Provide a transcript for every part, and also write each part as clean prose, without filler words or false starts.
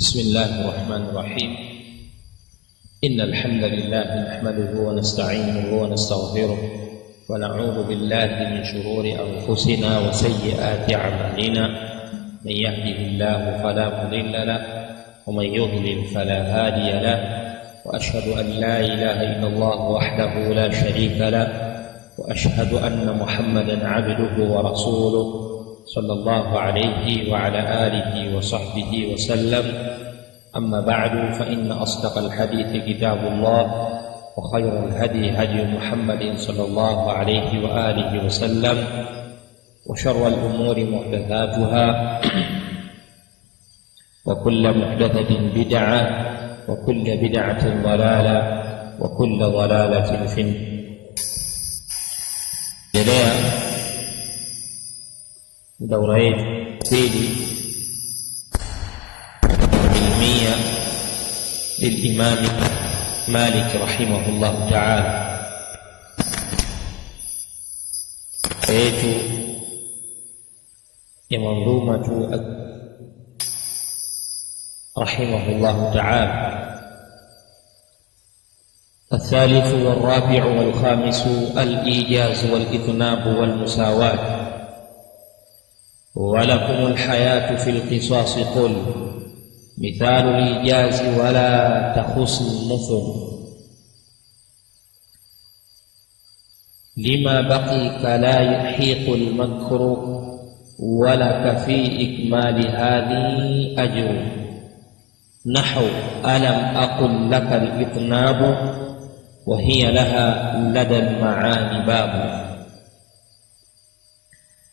بسم الله الرحمن الرحيم. إن الحمد لله نحمده ونستعينه ونستغفره ونعوذ بالله من شرور أنفسنا وسيئات أعمالنا. من يهده الله فلا مضل له ومن يضلل فلا هادي له، وأشهد أن لا إله إلا الله وحده لا شريك له، وأشهد أن محمدا عبده ورسوله صلى الله عليه وعلى آله وصحبه وسلم. أما بعد، فإن أصدق الحديث كتاب الله، وخير الهدي هدي محمد صلى الله عليه وآله وسلم، وشر الأمور محدثاتها، وكل محدثة بدعة، وكل بدعة ضلالة، وكل ضلالة في النار. دورة pili ilmia للإمام مالك رحمه الله تعالى. يا منظومة رحمه الله تعالى. الثالث والرابع والخامس الإيجاز والإذناب والمساواة. ولكم الحياة في القصاص قل مثال الإيجاز ولا تخص المثل. لما بقيك لا يحيق المكر ولك في إكمال هذه أجر. نحو ألم أقل لك الإطناب وهي لها لدى المعاني باب.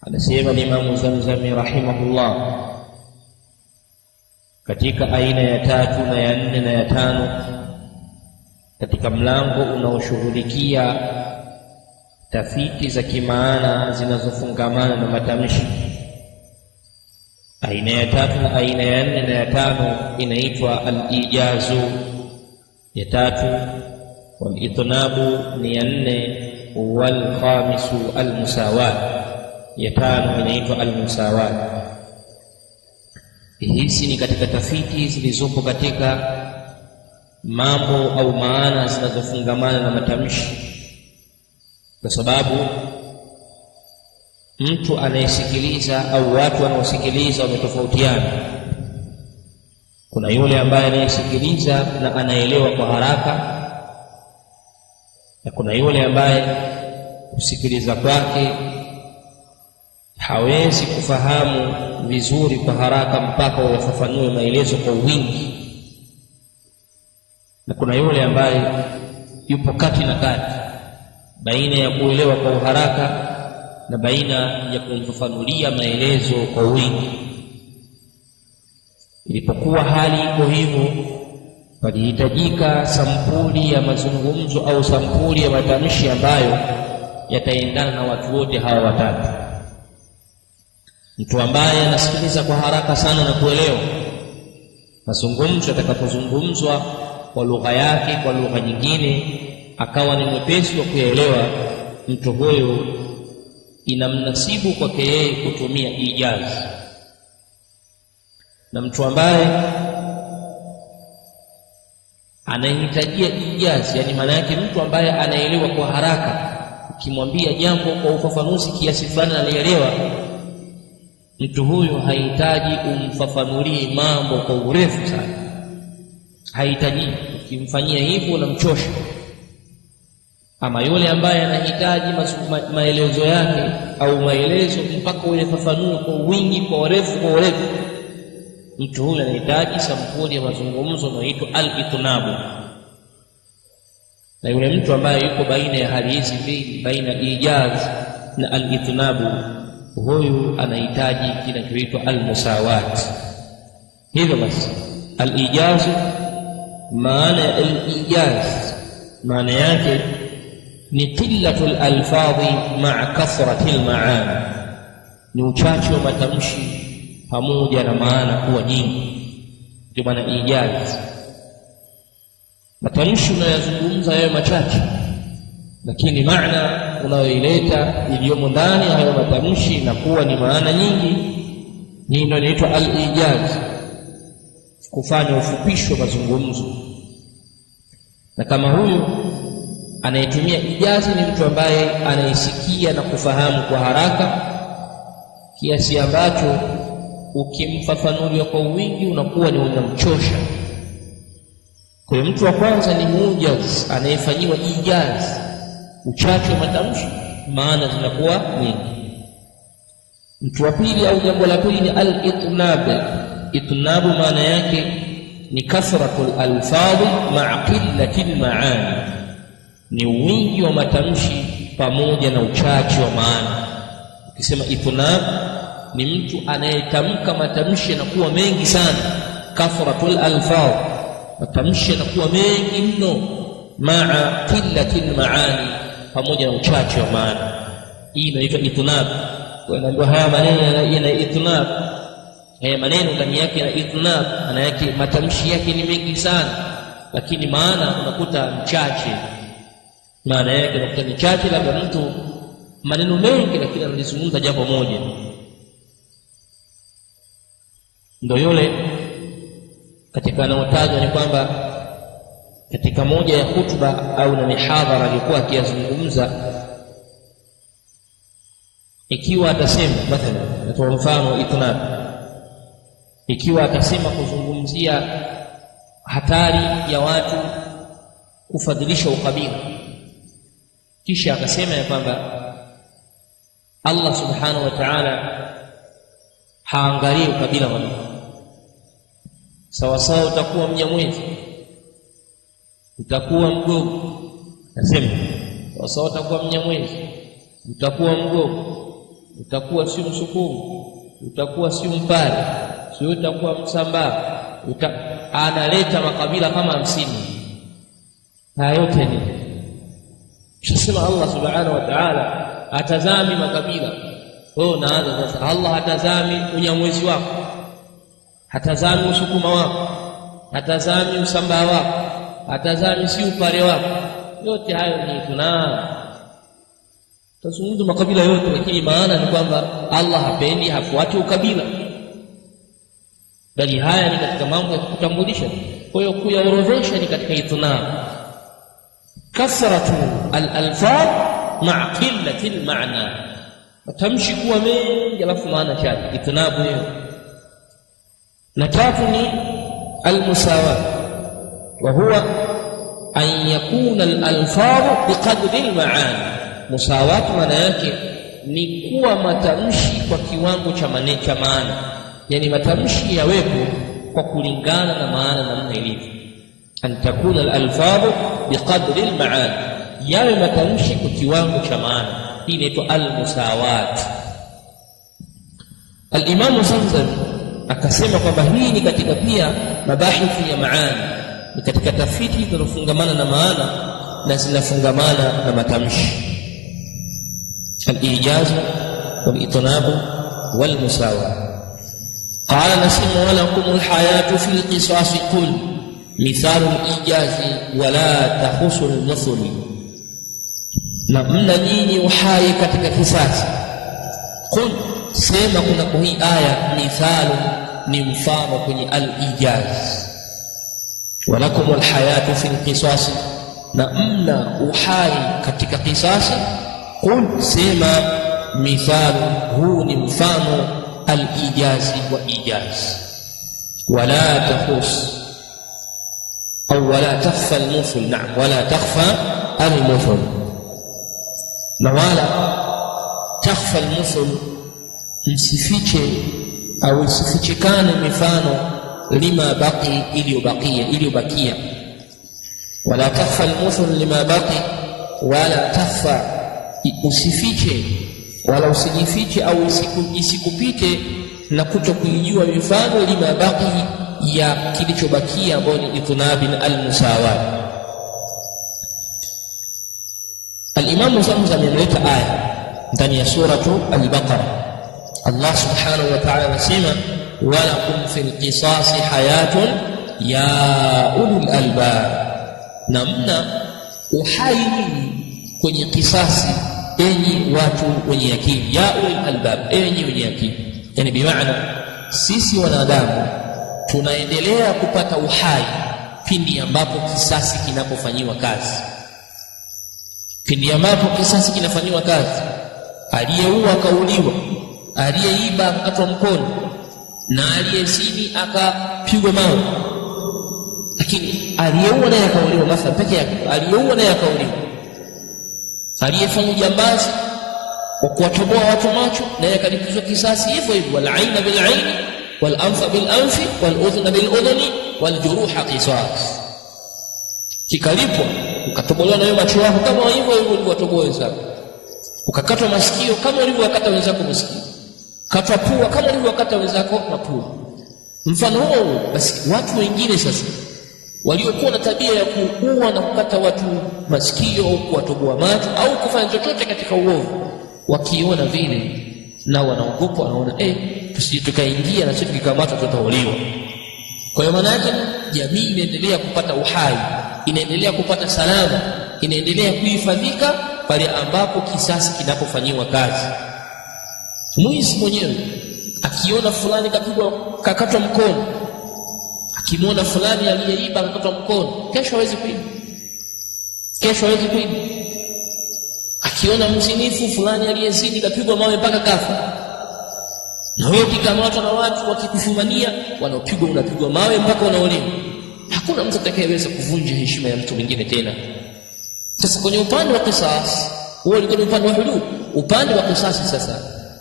Anasema Imam Zamzami rahimahullah katika aina ya tatu na ya nne na ya tano katika mlango unaoshughulikia tafiti za kimaana zinazofungamana na matamshi. Aina ya tatu na aina ya nne na ya tano inaitwa al-ijazu ya tatu, wal-itnabu ni ya nne, wal khamisu al-musawat ya tano inaitwa al-musawat. Hizi ni katika tafiti zilizopo katika mambo au maana zinazofungamana na matamshi, kwa sababu mtu anayesikiliza au watu wanaosikiliza wametofautiana. Kuna yule ambaye anayesikiliza na anaelewa kwa haraka, na kuna yule ambaye kusikiliza kwake hawezi kufahamu vizuri kwa haraka mpaka uyafafanue maelezo kwa wingi, na kuna yule ambaye yupo kati na kati baina ya kuelewa kwa haraka na baina ya kumfafanulia maelezo kwa wingi. Ilipokuwa hali iko hivyo, palihitajika sampuli ya mazungumzo au sampuli ya matamshi ambayo yataendana na watu wote hawa watatu. Mtu ambaye anasikiliza kwa haraka sana na kuelewa mazungumzo yatakapozungumzwa kwa lugha yake, kwa lugha nyingine, akawa ni mwepesi wa kuelewa, mtu huyo inamnasibu kwake yeye kutumia ijazi. Na mtu ambaye anahitajia ijazi, yani maana yake mtu ambaye anaelewa kwa haraka, ukimwambia jambo kwa ufafanuzi kiasi fulani anaelewa, mtu huyo hahitaji umfafanulie mambo kwa urefu sana, hahitaji. Ukimfanyia hivyo unamchosha. Ama yule ambaye anahitaji maelezo yake au maelezo mpaka uyafafanue kwa wingi, kwa urefu, mtu huyo anahitaji sampuli ya mazungumzo inaitwa al-itnabu. Na yule mtu ambaye yuko baina ya hali hizi mbili, baina ijaz na al-itnabu, huyu anahitaji kinachoitwa al-musawat. Hivyo basi al-ijaz, maana ya al-ijaz maana yake ni qillatul alfadhi ma'a kathratil maani, ni uchache wa matamshi pamoja na maana kuwa nyingi. Ndio maana ijaz. Matamshi unayozungumza yawe machache, lakini maana unayoileta iliyomo ndani hayo matamshi na kuwa ni maana nyingi. Hii ndio inaitwa al-ijaz. kufanya ufupisho wa mazungumzo. Na kama huyu anayetumia ijazi ni mtu ambaye anaisikia na kufahamu kwa haraka kiasi ambacho ukimfafanulia kwa wingi unakuwa ni unamchosha. Kwa hiyo mtu wa kwanza ni mujaz, anayefanyiwa ijazi, uchache wa matamshi, maana zinakuwa nyingi. Mtu wa pili au jambo la pili ni al-itnab. Itnabu maana yake ni kasratul alfadhi ma'a qillatil maani, ni wingi wa matamshi pamoja na uchache wa maana. Ukisema itnab ni mtu anayetamka matamshi yanakuwa mengi sana, kasratul alfadhi, matamshi yanakuwa mengi mno, ma'a qillatil maani, pamoja na uchache wa maana. Hii inaitwa itnab. Kwa hiyo haya maneno yana itnab, haya maneno ndani yake yana itnab, maana yake matamshi yake ni mengi sana, lakini maana unakuta mchache. Maana yake unakuta ni chache, labda mtu maneno mengi lakini analizungumza jambo moja. Ndio yule katika anaotajwa ni kwamba katika moja ya hutuba au na mihadhara alikuwa akiyazungumza, ikiwa atasema mathalan, natoa mfano itnab, ikiwa atasema kuzungumzia hatari ya watu kufadhilisha ukabila, kisha akasema ya kwamba Allah subhanahu wa ta'ala haangalii ukabila wa mtu. Sawa sawa utakuwa Mnyamwezi, utakuwa Mgogo, nasema sawa sawa utakuwa Mnyamwezi, utakuwa Mgogo, utakuwa si Msukuma, utakuwa si Mpare, sio utakuwa Msambaa, analeta makabila kama 50. Haya yote ni shasema Allah subhanahu wa ta'ala atazami makabila. Naanza sasa, Allah hatazami Unyamwezi wako, hatazami Usukuma wako, hatazami Usambaa wako, hatazami si Upare wako. Yote hayo ni tazungumza makabila yote, lakini maana ni kwamba Allah hapendi, hafuati ukabila, bali haya ni katika mambo ya kutambulisha. Kwa hiyo kuyaorodhesha ni katika itnab, kasratu al-alfaz ma'a qillati al-ma'na, matamshi kuwa mengi alafu maana chache, itnabu hiyo. Na tatu ni al-musawat, wa huwa an yakuna al-alfaz biqadri al-ma'ani. Musawat maana yake ni kuwa matamshi kwa kiwango cha maana, yani matamshi yawepo kwa kulingana na maana namna ilivyo. An takuna al-alfaz biqadri al-ma'ani, yawe matamshi kwa kiwango cha maana. Hii inaitwa al-musawat. Al-Imam Zamzam akasema kwamba hii ni katika pia mabahithi ya maani, ni katika tafiti zinazofungamana na maana na zinafungamana na matamshi. الإيجاز والإطناب والمساواة. قال نسم ولكم الحياة في القصاص قل مثال الإيجاز ولا تخص المثل. نمنا نيني وحاي katika kisasi. قل sema kuna hii aya mithal ni mfano kwenye al-ijaz. ولكم الحياة في القصاص, na mna uhai katika kisasi. قل سيما مثال هو مفانو الإيجاز وإيجاز. ولا تخص أو ولا تخفى المثل. نعم ولا تخفى المثل. ولا تخفى المثل msifiche au isifichikane mifano lima baqi iliyobakia. wala takhfa al-muthal lima baqi wala takhfa, usifiche wala usijifiche au isikupite na kutokuijua mifano lima baqi, ya kilichobakia, ambayo ni itnab al-musawat. Al-Imam Zamzam ameleta aya ndani ya suratu al-Baqara. Allah subhanahu wa ta'ala anasema walakum fil qisasi hayatun ya ulul albab, na mna uhai kwenye kisasi enyi watu wenye akili. Ya ulul albab, enyi wenye akili. Yani bimaana sisi wanadamu tunaendelea kupata uhai pindi ambapo kisasi kinapofanyiwa kazi. Pindi ambapo kisasi kinafanyiwa kazi, aliyeua akauliwa, aliyeiba akakatwa mkono, na aliyezini akapigwa mawe. Lakini aliyeua naye akauliwa, mathalan peke yake, aliyeua naye akauliwa. Aliyefanya jambazi kwa kuwatoboa watu macho naye akalipizwa kisasi hivyo hivyo. Wal aina bil aini wal anfa bil anfi wal udhna bil udhni wal juruha qisas. Kikalipwa, ukatobolewa nayo macho yako kama hivyo hivyo uliwatoboa wenzako, ukakatwa masikio kama ulivyowakata wenzako masikio, katwa pua kama ulivyowakata wenzako mapua. Mfano huo basi, watu wengine sasa waliokuwa na tabia ya kuua na kukata watu masikio au kuwatoboa macho au kufanya chochote katika uovu, wakiona vile na wanaogopa, wanaona tusije tukaingia na sisi tukikamatwa tutauliwa. Kwa hiyo maana yake jamii inaendelea kupata uhai, inaendelea kupata salama, inaendelea kuhifadhika pale ambapo kisasi kinapofanyiwa kazi. Mwizi mwenyewe akiona fulani kapigwa kakatwa mkono, akimwona fulani aliyeiba kakatwa mkono, kesho hawezi kuiba, kesho hawezi kuiba. Akiona mzinifu fulani aliyezini kapigwa mawe mpaka kafa, na wewe ukikamatwa na watu wakikufumania, wanaopigwa unapigwa mawe mpaka unaolewa. Hakuna mtu atakayeweza kuvunja heshima ya mtu mwingine tena. Sasa kwenye upande wa kisasi, huo ulikuwa upande wa hudud. Upande wa kisasi sasa,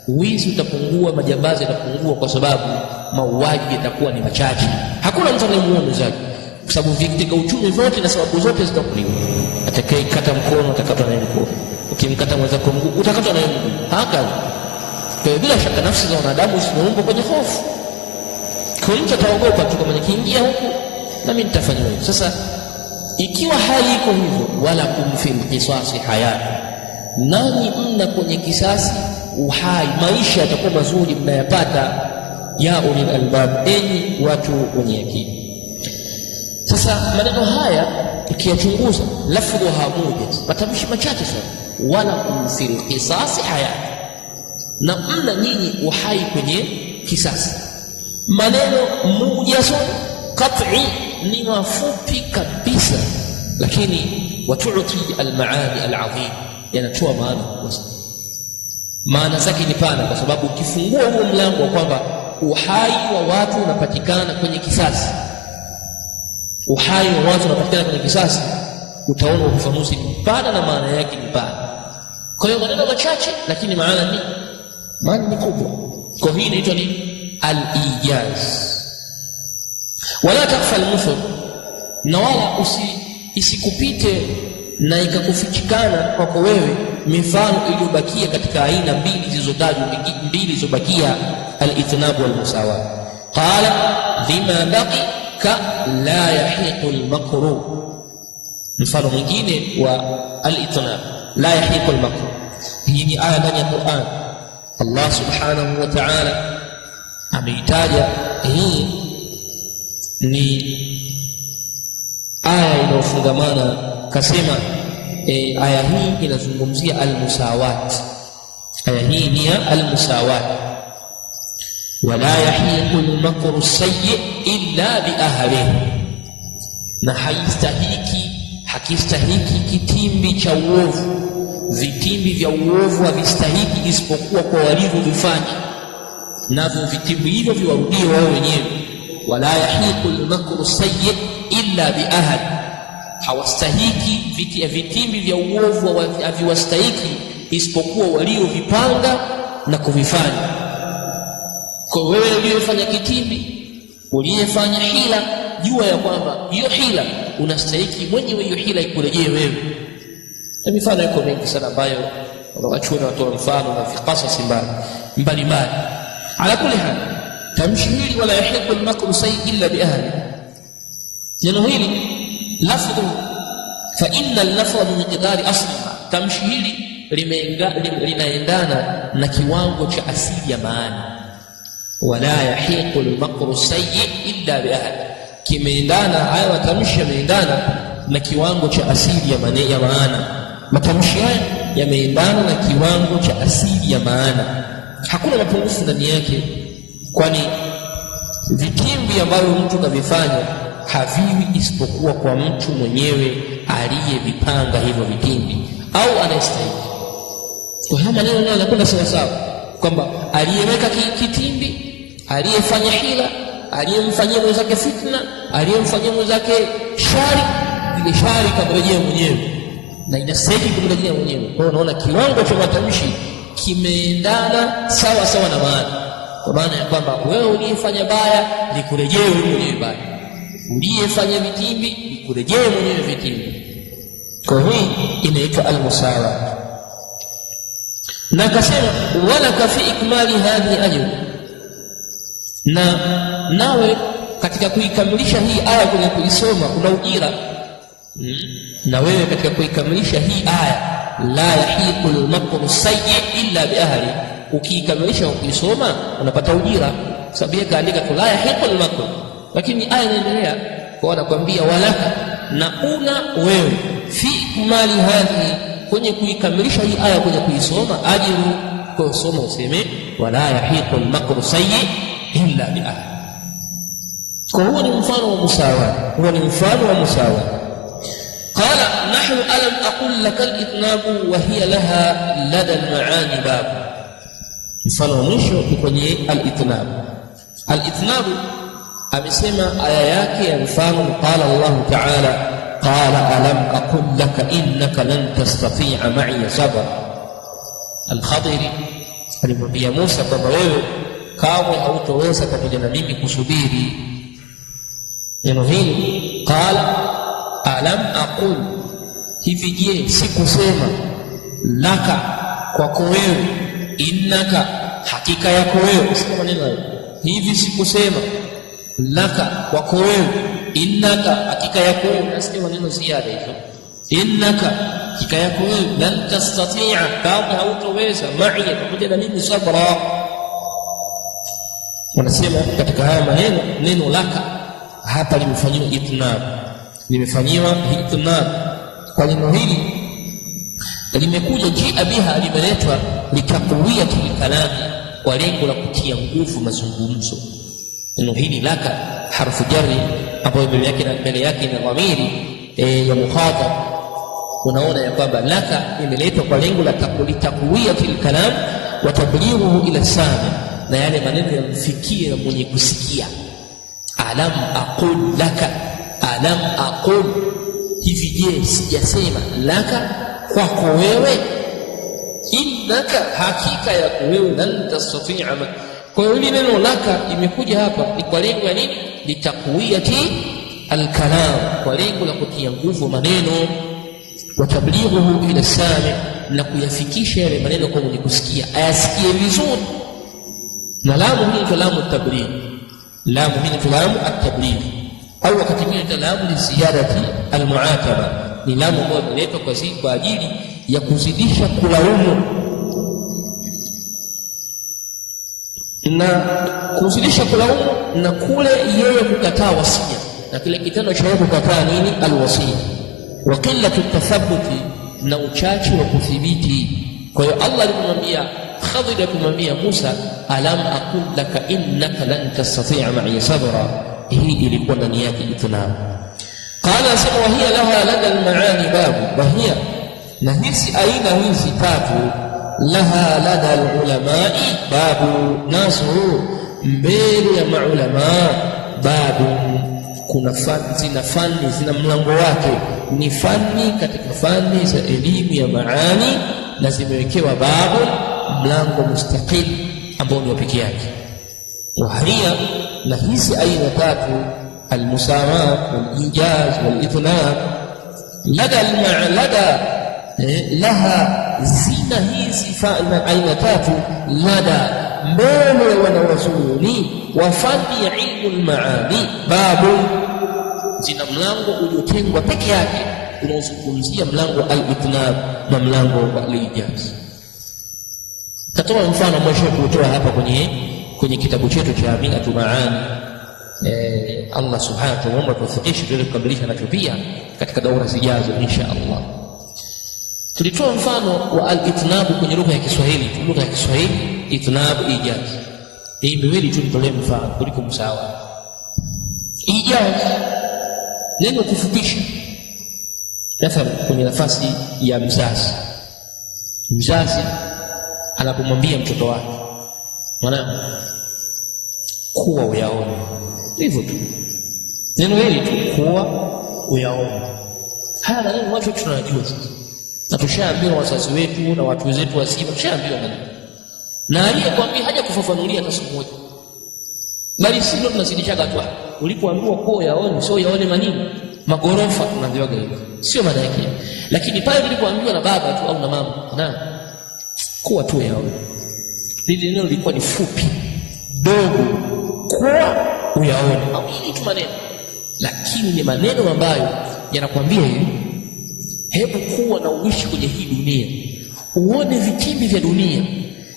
wizi utapungua, majambazi yatapungua, kwa sababu mauaji yatakuwa ni machache. Hakuna mtu anayemuua mwenzake, kwa sababu vitika uchumi vyote na sababu zote zitakuliwa. Atakayekata mkono atakatwa na mkono, ukimkata mwenzako mguu utakatwa na mguu. Hakaza. Kwa hiyo bila shaka nafsi za wanadamu zimeumbwa kwenye hofu. Kwa mtu ataogopa tu, kama nikiingia huku na mimi nitafanywa hivi. Sasa ikiwa hali iko hivyo, wala kumfil qisasi hayati, nani mna kwenye kisasi uhai, maisha yatakuwa mazuri mnayapata, ya ulil albab, enyi watu wenye akili. Sasa maneno haya ukiyachunguza, lafdhu hamoja, matamshi machache sana, wala kumfil qisasi hayati, na mna nyinyi uhai kwenye kisasi. Maneno mujazo qat'i, ni mafupi kabisa, lakini watu'ti almaani alazim, yanatoa maana kubwa sana. Maana zake ni pana, kwa sababu ukifungua huo mlango wa kwamba uhai wa watu unapatikana kwenye kisasi, uhai wa watu unapatikana kwenye kisasi, utaona ufafanuzi ni pana na maana yake ni pana. Kwa hiyo maneno machache, lakini maana ni kubwa. Kwa hiyo inaitwa ni al-ijaz. Wala takfa al-mufrad, na wala isikupite na ikakufichikana kwako wewe mifano iliyobakia katika aina mbili zilizotajwa, mbili zilizobakia, al-ithnab wal musawat. Qala lima baqi ka la yahiqu al-makruh. Mfano mwingine wa al-ithnab, la yahiqu al-makruh, hii ni aya ndani ya Qur'an. Allah subhanahu wa ta'ala ameitaja, hii ni aya inayofungamana, kasema aya hii inazungumzia al-musawat. Aya hii ni al-musawat. Wala yahiqu al-makru as-sayyi illa bi ahlihi, na hakistahiki kitimbi cha uovu, vitimbi vya uovu havistahiki isipokuwa kwa walivyovifanya, navyo vitimbi hivyo viwarudie wao wenyewe. Wala yahiqu al-makru as-sayyi illa bi ahli, hawastahiki vitimbi vya uovu haviwastahiki isipokuwa waliovipanga na kuvifanya. Kwa wewe uliyefanya kitimbi, uliyefanya hila, jua ya kwamba hiyo hila unastahiki mwenyewe hiyo hila ikurejee wewe. Na mifano iko mingi sana ambayo wanawachuoni watoa mfano na vikasasi mbalimbali. Ala kulli hal, tamshi hili wala yahiqu al-makru sayyi illa bi ahli, neno hili lafdhu fa inna al-lafdha bi miqdari asliha, tamshi hili linaendana na kiwango cha asili ya maana. Wala yahiqu al-makru sayyi illa bi ahli, kimeendana, haya matamshi yameendana na kiwango cha asili ya maana. Matamshi haya yameendana na kiwango cha asili ya maana, hakuna mapungufu ndani yake, kwani vitimbi ambavyo mtu kavifanya haviwi isipokuwa kwa mtu mwenyewe aliyevipanga hivyo vitimbi au anastahili. Kwa hiyo maneno nayo yanakwenda sawa sawa kwamba aliyeweka kitimbi, aliyefanya hila, aliyemfanyia mwenzake fitna, aliyemfanyia mwenzake shari, ile shari kamrejea mwenyewe na inastahili kumrejea mwenyewe. Kwa hiyo unaona kiwango cha matamshi kimeendana sawa sawa na maana, kwa maana ya kwamba wewe uliyefanya baya likurejee wewe mwenyewe baya, uliyefanya vitimbi likurejee mwenyewe vitimbi. Kwa hii inaitwa al-musawa. Na akasema wala fi ikmali hadhi ajr, na nawe katika kuikamilisha hii aya kwenye kuisoma una ujira. Na wewe katika kuikamilisha hii aya la yahiqu al-makru sayyi illa bi ahli, ukiikamilisha ukisoma unapata ujira. Sababu yake kaandika tu la yahiqu al-makru, lakini aya inaendelea kwa anakuambia walaka, na una wewe fi ikmali hadhi, kwenye kuikamilisha hii aya kwenye kuisoma ajru. Kwa soma useme wala yahiqu al-makru sayyi illa bi ahli. Kwa huo ni mfano wa musawa, huo ni mfano wa musawa. Qala nahnu alam aqul laka al-itnabu wa hiya laha lada al-maani bab. Mfano wa mwisho kwenye al-itnab. Al-itnab amesema aya yake ya mfano, qala Allah ta'ala qala alam aqul laka innaka lan tastati'a ma'iya sabra. Al-Khadir alimwambia Musa kwamba wewe kamwe hautoweza pamoja na mimi kusubiri. Neno hili qala alam aqul, hivi je sikusema, laka kwako wewe, innaka hakika yako wewe. Sema maneno hayo, hivi sikusema, laka kwako wewe, innaka hakika yako wewe. Nasikia maneno ziada hizo, innaka hakika yako wewe, lan tastati'a, kama hautoweza, ma'i pamoja na mimi, sabra. Wanasema katika haya maneno, neno laka hapa limefanyiwa itnab, limefanyiwa itnab. Kwa neno hili limekuja jia biha, limeletwa litakuwiyati kalami, kwa lengo la kutia nguvu mazungumzo. Neno hili laka harfu jarri ambayo mbele yake na dhamiri ya mukhatab. Unaona ya kwamba laka imeletwa kwa lengo la litakuwiyati kalam wa tablighuhu ila sami, na yale maneno yamfikie na mwenye kusikia. Alam aqul laka, alam aqul, hivi je sijasema, laka kwako wewe, innaka hakika yako wewe, lan tastati'a. Kwa hiyo hili neno laka imekuja hapa ni kwa lengo ya nini? Litakuwiyati alkalam, kwa lengo la kutia nguvu maneno, wa tablighuhu ila sami, na kuyafikisha yale maneno kwa mwenye kusikia ayasikie vizuri. Na lamu hii ni lamu at-tabligh, lamu hii ni lamu at-tabligh, au wakati mwingine lamu li ziyadati al-mu'ataba, ni lamu ambayo imeletwa kwa ajili ya kuzidisha kulaumu, na kuzidisha kulaumu na kule yeye kukataa wasia, na kile kitendo cha yeye kukataa nini? Al-wasia. Wa qillatu at-tathabbuti, na uchache wa kuthibiti. Kwa hiyo Allah alimwambia Khadir, kumwambia Musa, alam aqul laka innaka lan tastati'a ma'i sabra. Hii ilikuwa ndani yake itnab. Qala sama wa hiya laha lada al-maani babu, wa hiya, na hizi aina hizi tatu, laha lada al-ulamai babu, nasu mbele ya maulama, babu kuna fani zina mlango wake, ni fani katika fani za elimu ya maani, na zimewekewa babu, mlango mustaqil ambao ni pekee yake. Wahia, na hizi aina tatu, almusawat walijaz walitnab, lada laha, zina hizi aina tatu lada mbele wanawazuoni wa fani ya ilmu almaani, babu zina mlango uliotengwa peke yake unaozungumzia mlango al-itnab na mlango wa al-ijaz. Tatoa mfano mwisho kutoa hapa kwenye kitabu chetu cha Aminatu Maani. Allah subhanahu wa ta'ala tuwafikishe tuweze kukamilisha nacho pia katika daura zijazo insha Allah. Tulitoa mfano wa al-itnab kwenye lugha ya Kiswahili, itnab, ijaz. Hii miwili tu nitolee mfano kuliko msawa. Ijaz neno kufupisha. Mathalan kwenye nafasi ya mzazi anapomwambia mtoto wake, mwanangu kuwa uyaone, hivyo tu, neno hili tu, kuwa uyaone. Haya neno watu tunajua sasa, na tushaambiwa wazazi wetu na watu wetu wazima, tushaambiwa maneno, na aliyekwambia haja kufafanulia hata siku moja, bali sisi ndio tunazidishaga tu. Ulipoambiwa kuwa uyaone, sio yaone manini magorofa, tunaambiwa hivyo, sio maana yake. Lakini pale tulipoambiwa na baba tu au na mama, na kuwa tu yaone, lile neno lilikuwa ni fupi dogo, kuwa uyaone, au hili tu maneno, lakini ni maneno ambayo yanakwambia hivi, hebu kuwa na uishi kwenye hii dunia, uone vitimbi vya dunia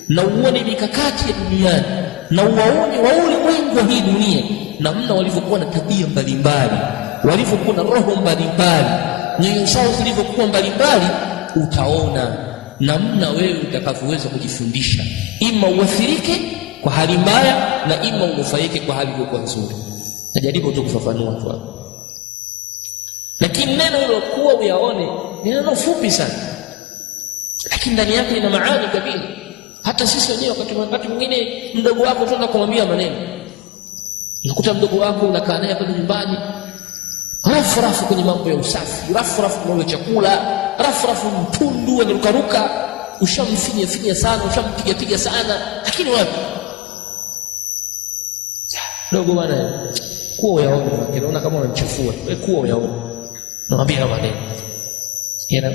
na uone mikakati ya duniani na uwaone wa ulimwengu wa hii dunia, namna walivyokuwa na tabia mbalimbali, walivyokuwa na roho mbalimbali, nyoyo zao zilivyokuwa mbalimbali. Utaona namna wewe utakavyoweza kujifundisha, ima uathirike kwa hali mbaya na ima unufaike kwa hali iliyokuwa nzuri. Najaribu tu kufafanua tu, lakini neno hilo kuwa uyaone ni neno fupi sana, lakini ndani yake lina maana kabisa. Hata sisi wenyewe wakati mwingine mdogo wako tu anakuambia maneno, unakuta mdogo wako unakaa naye kwenye nyumbani, rafu kwenye mambo ya usafi, rafu kwenye chakula, rafu mtundu anarukaruka, ushamfinya sana, ushampiga sana, lakini wapi dogo bwana, kuwa uyaone. Unaona kama unamchafua, kuwa uyaone, naambia maneno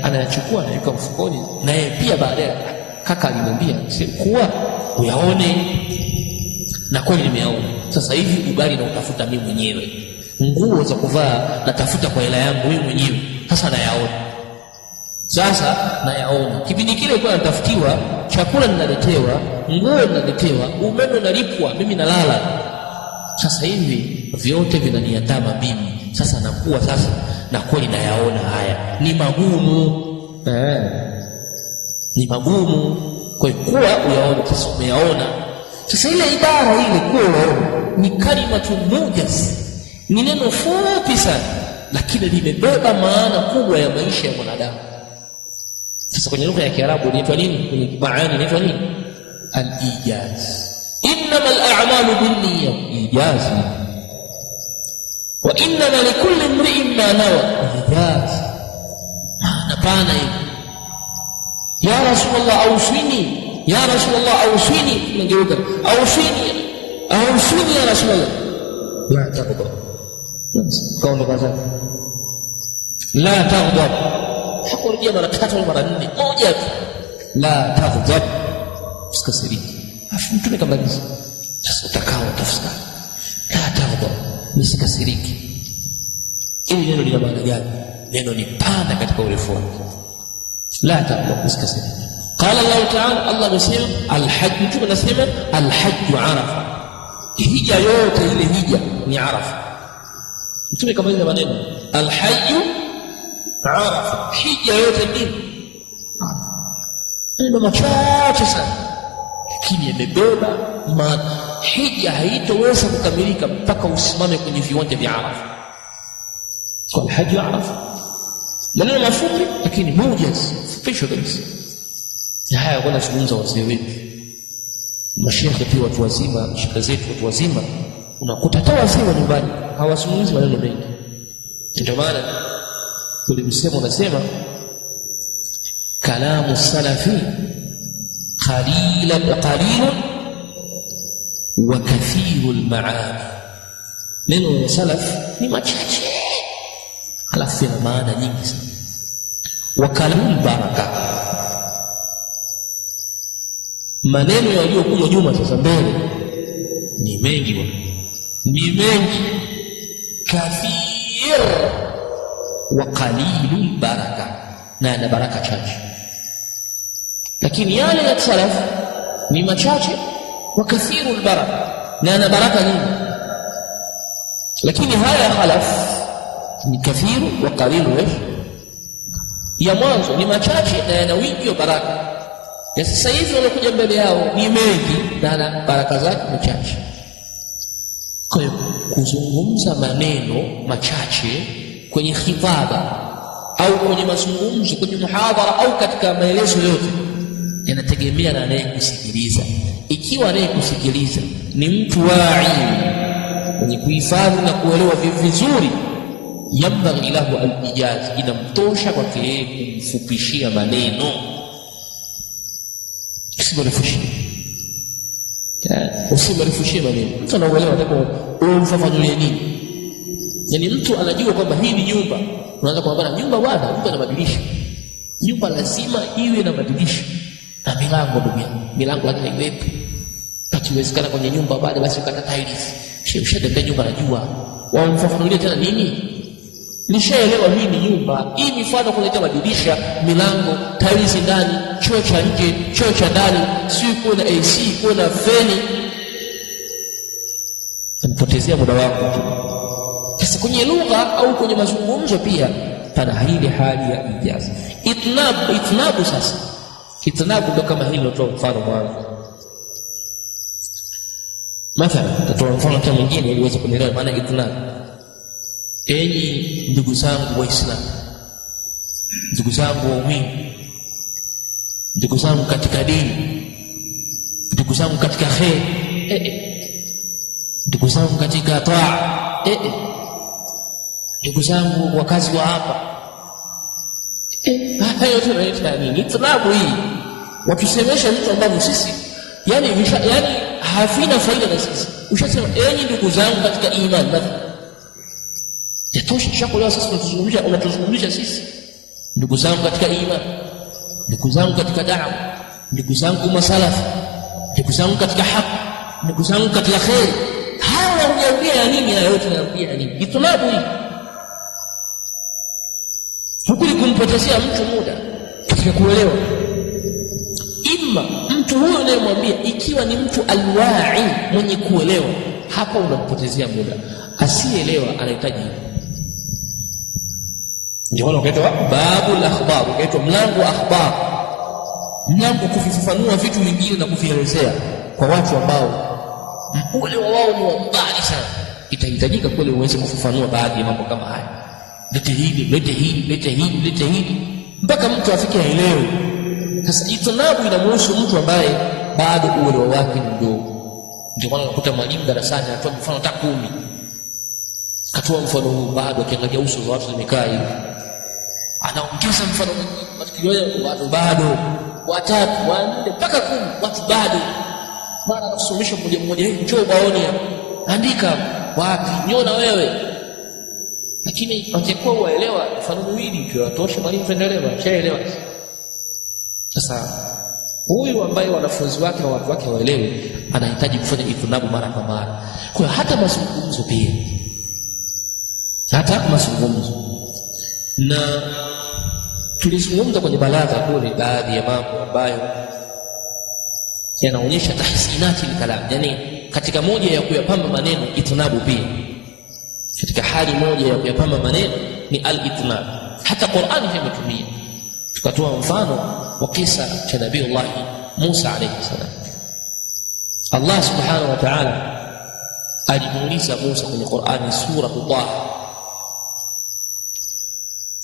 anayachukua anaweka mfukoni, na yeye pia baadaye kaka alimwambia kuwa uyaone, na kweli nimeyaona. Sasa hivi ugali na utafuta mimi mwenyewe, nguo za kuvaa natafuta kwa hela yangu mimi mwenyewe, sasa nayaona. Kipindi kile kwa natafutiwa, chakula ninaletewa, nguo ninaletewa, umeme nalipwa, mimi nalala. Sasa hivi vyote vinaniandama mimi, sasa nakuwa sasa na kweli nayaona haya ni magumu, ni magumu. Kwa hiyo kuwa uyaone, sasa umeyaona. Sasa ile ibara ile kuwa uyaone ni kalimatu mujas, ni neno fupi sana, lakini limebeba maana kubwa ya maisha ya mwanadamu. Sasa kwenye lugha ya Kiarabu inaitwa nini? Kwenye maana inaitwa nini? Al-ijaz. Innamal a'malu binniyat, ijaz. Wa innama likulli imri'in ma nawa, ijaz. Maana pana hivi. Ya Rasulullah awsini, ya Rasulullah awsini, ningeuka awsini ya Rasulullah, la taghdab, kaondoka zake, la taghdab, hakurudia mara 3 au mara 4, moja tu, la taghdab, usikasirike. Afu mtume kamaliza. Sasa utakao tafsiri la taghdab, usikasirike. Hili neno lina maana gani? Neno ni pana katika urefu wake. لا تقلق مسكسر. قال الله تعالى، الله يسمى الحج، متى نسمى الحج عرفه، hija yote ile hija ni Arafa. Mtume kama ile maneno alhajj Arafa, hija yote ni ndio machache sana, lakini yamebeba maana. Hija haitoweza kukamilika mpaka usimame kwenye viwanja vya Arafa. Kwa alhajj Arafa maneno mafupi lakini mujaz, fupisho kabisa. Na haya kwa nazungumza wazee wetu, mashehe pia watu wazima, shekhe zetu watu wazima, unakuta hata wazee wa nyumbani hawazungumzi maneno mengi. Ndio maana ule msemo unasema kalamu salafi qalilun wa kathirul maani, neno la salaf ni machache halafu ina maana nyingi sana. Wa kalamul baraka, maneno yaliyokuja nyuma sasa mbele ni mengi bwana, ni mengi. Kathir wa qalilul baraka, na ana baraka chache. Lakini yale ya salaf ni machache, wa kathirul baraka, na ana baraka nyingi. Lakini haya khalaf ni kathiru wa qalilu. Ya mwanzo ni machache na yana wingi wa baraka, ya sasa hivi wanakuja mbele yao ni mengi na baraka zake ni chache. Kwa hiyo kuzungumza maneno machache kwenye khitaba au kwenye mazungumzo, kwenye muhadhara au katika maelezo yote, yanategemea na anayekusikiliza. Ikiwa anayekusikiliza ni mtu wai, mwenye kuhifadhi na kuelewa vizuri, yambaghi lahu al-ijaz, inamtosha kwake yeye kumfupishia maneno, usimrefushie maneno. Mtu anaelewa nataka umfafanulie nini. Yani mtu anajua kwamba hii ni nyumba, unaanza kumwambia nyumba bwana, nyumba ina madirisha, nyumba lazima iwe na madirisha na milango. Milango lazima iwepo, ikiwezekana kwenye nyumba baada basi ukata tiles. Ushadembea nyumba, najua wamfafanulie tena nini? Nishaelewa hii ni nyumba, hii mifano kuleta madirisha, milango, tiles ndani, choo cha nje, choo cha ndani, si kuwe na AC, kuwe na feni. Nipotezea muda wako. Sasa kwenye lugha au kwenye mazungumzo pia pana hili hali ya ijaza. Itnabu sasa. Itnabu ndio kama hili natoa mfano mwanzo. Mathalan, tatoa mfano tena mwingine ili uweze kuelewa maana itnabu. Enyi ndugu zangu Waislamu, ndugu zangu waumini, ndugu zangu katika dini, ndugu zangu katika khair, ndugu zangu katika taa, ndugu zangu wakazi wa hapa, hayo tunaita nini? Itnabu hii watusemesha vitu ambavyo sisi yani havina faida na sisi. Ushasema enyi ndugu zangu katika imani, yatosha. Tushakuelewa sisi, unatuzungumzisha sisi ndugu zangu katika imani, ndugu zangu katika da'wa, ndugu zangu masalafu, ndugu zangu katika haki, ndugu zangu katika khair. Hawa unaongea nini? Haya yote unaongea nini? Itnabu hii hukuli kumpotezea mtu muda katika kuelewa. Ima mtu huyo unayemwambia ikiwa ni mtu alwa'i, mwenye kuelewa, hapa unampotezea muda. Asielewa anahitaji, ndio maana ukaitwa babu al-akhbar, ukaitwa mlango wa akhbar, mlango kufafanua vitu vingine na kuvielezea kwa watu ambao uelewa wao ni wa mbali sana. Itahitajika kweli uweze kufafanua baadhi ya mambo kama haya, lete hili mpaka mtu afike aelewe. Sasa itnabu inamhusu mtu ambaye bado uelewa wake ni mdogo. Ndio maana unakuta mwalimu darasani anatoa mfano hata 10, katoa mfano huu, bado akiangalia uso wa watu zimekaa hivi, anaongeza mfano mwingine, watu bado watatu, wanne mpaka 10, watu bado. Maana anasomesha mmoja, njoo baoni, andika wapi, nyona wewe. Lakini angekuwa uelewa mfano miwili tu yatosha, mwalimu tuendelee, shaelewa. Sasa huyu ambaye wanafunzi wake na watu wake waelewe, anahitaji kufanya itnabu mara kwa mara. Kwa hata mazungumzo pia, hata mazungumzo. Na tulizungumza kwenye balagha kule baadhi ya mambo ambayo yanaonyesha tahsinati al-kalam, yani katika moja ya kuyapamba maneno itnabu pia. Katika hali moja ya kuyapamba maneno ni al-itnab. Hata Qur'ani imetumia. Tukatoa mfano wa kisa cha Nabii Musa alayhi salam. Allah subhanahu wa ta'ala alimuuliza Musa kwenye Qur'ani sura Taha,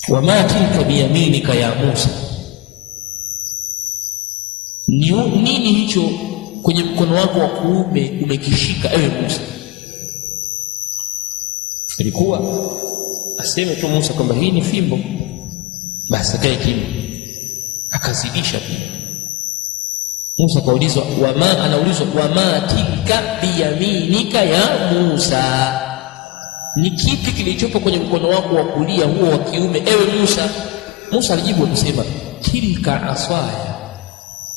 wama tilka biyaminika ya Musa, nini hicho kwenye mkono wako wa kuume umekishika ewe Musa? Ilikuwa aseme tu Musa kwamba hii ni fimbo, basi akae kimya, akazidisha pia. Musa kaulizwa anaulizwa wama tilka biyaminika ya Musa, ni kipi kilichopo kwenye mkono wako wa kulia huo wa kiume ewe Musa? Musa alijibu akisema tilka asaya,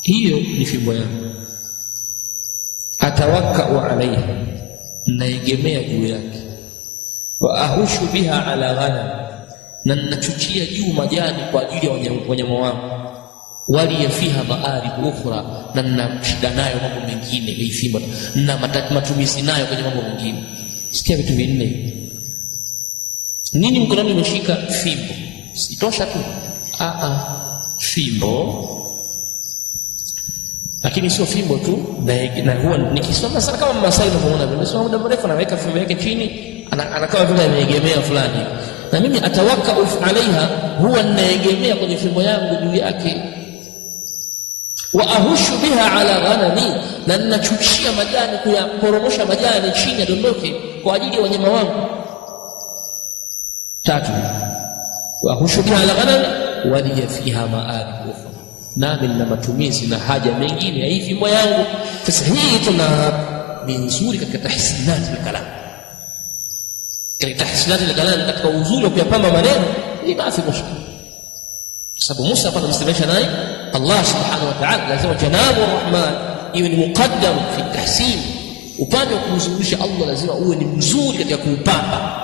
hiyo ni fimbo yangu, atawakkau alaiha, naegemea juu yake, wa ahushu biha ala ghanam, na ninachuchia juu majani kwa ajili ya wanyama wangu, wali yafiha maarib ukhra, na ninashida nayo mambo mengine. Hii fimbo na matumizi nayo kwenye mambo mengine. Sikia vitu vinne. Nini mkononi umeshika? Fimbo. Sitosha tu, fimbo. lakini sio fimbo tu. Na huwa nikisoma sana kama Masai unavyoona, nimesoma muda mrefu, anaweka fimbo yake chini, anakaa vile ameegemea fulani, na mimi atawakau alaiha, huwa ninaegemea kwenye fimbo yangu juu yake. Wa ahushu biha ala ghanami, na ninachuchia majani, kuyaporomosha majani chini yadondoke kwa ajili ya wanyama wangu. 3, wa ahushu biha ala ghanami wa liya fiha ma'arib ukhra, nami na matumizi na haja mengine ya hii fimbo yangu. Sasa hii ni nzuri katika tahsinati al-kalam, katika tahsinati al-kalam, katika uzuri wa kuyapamba maneno, ni maafi mushkil. sababu Musa hapa anamsemesha naye Allah subhanahu wa ta'ala, lazima janabu rahman iwe ni muqaddam fi tahsin. Upande wa kumzungusha Allah lazima uwe ni mzuri katika kuupamba.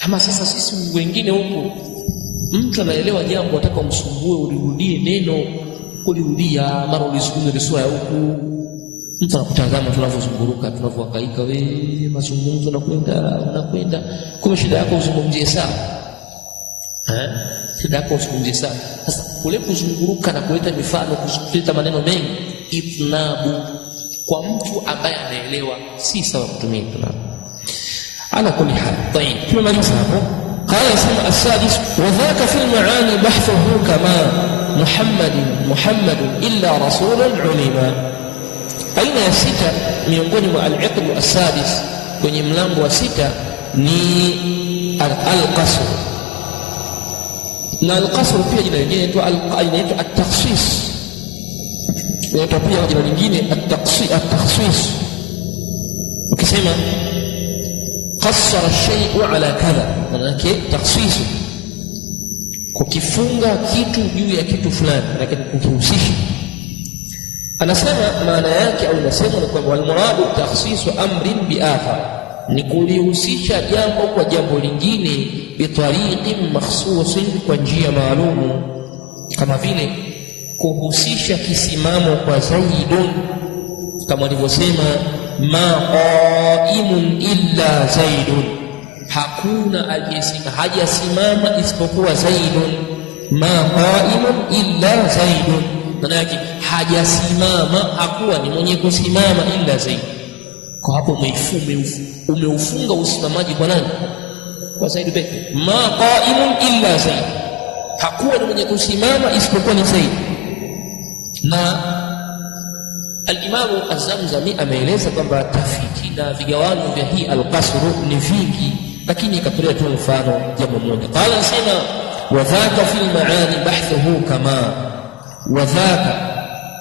Kama sasa sisi wengine huko, mtu anaelewa jambo ataka umsumbue, ulirudie neno, ulirudia mara ulizungumza sura ya huku, mtu anakutazama tunavyozunguruka, tunavyohangaika, wewe mazungumzo unakwenda, kumbe shida yako uzungumzie sawa. Shida yako uzungumzie sawa. Sasa kule kuzunguruka na kuleta mifano, kuleta maneno mengi, itnabu kwa mtu ambaye anaelewa si sawa kutumia itnabu. Ala kulli hal, tayeb, tumemaliza hapo. Qala sama as-sadis, wa dhaka fi al-ma'ani bahthuhu kama Muhammadun illa rasulun ulima. Aina ya 6 miongoni mwa al-iqd as-sadis, kwenye mlango wa 6 ni al-qasr. Na al-qasr pia jina lingine inaitwa at-takhsis, inaitwa pia jina lingine at-takhsis. Ukisema qassara shay'u ala kadha, maana yake takhsis, kukifunga kitu juu ya kitu fulani, lakini kukihusisha. Anasema maana yake au nasema ni kwamba al-muradu takhsisu amrin bi akhar, ni kulihusisha jambo kwa jambo lingine, bitariqin makhsusin, kwa njia maalumu. Kama vile kuhusisha kisimamo kwa Zaidun, kama alivyosema ma qaimun illa Zaidun, hakuna aliyesimama, hajasimama isipokuwa Zaidun. Ma qaimun illa Zaidun, maana yake hajasimama, hakuwa ni mwenye kusimama illa Zaid. Kwa hapo umeufunga usimamaji kwa nani? Kwa Zaid pekee. Ma qaimun illa Zaid, hakuwa ni mwenye kusimama isipokuwa ni Zaid. Na al-Imam az-Zamzami ameeleza kwamba tafiti na vigawanyo vya hii al-qasr ni vingi, lakini ikatolea tu mfano jambo moja. Qala sema wa dhaka fi al-ma'ani bahthuhu kama, wa dhaka,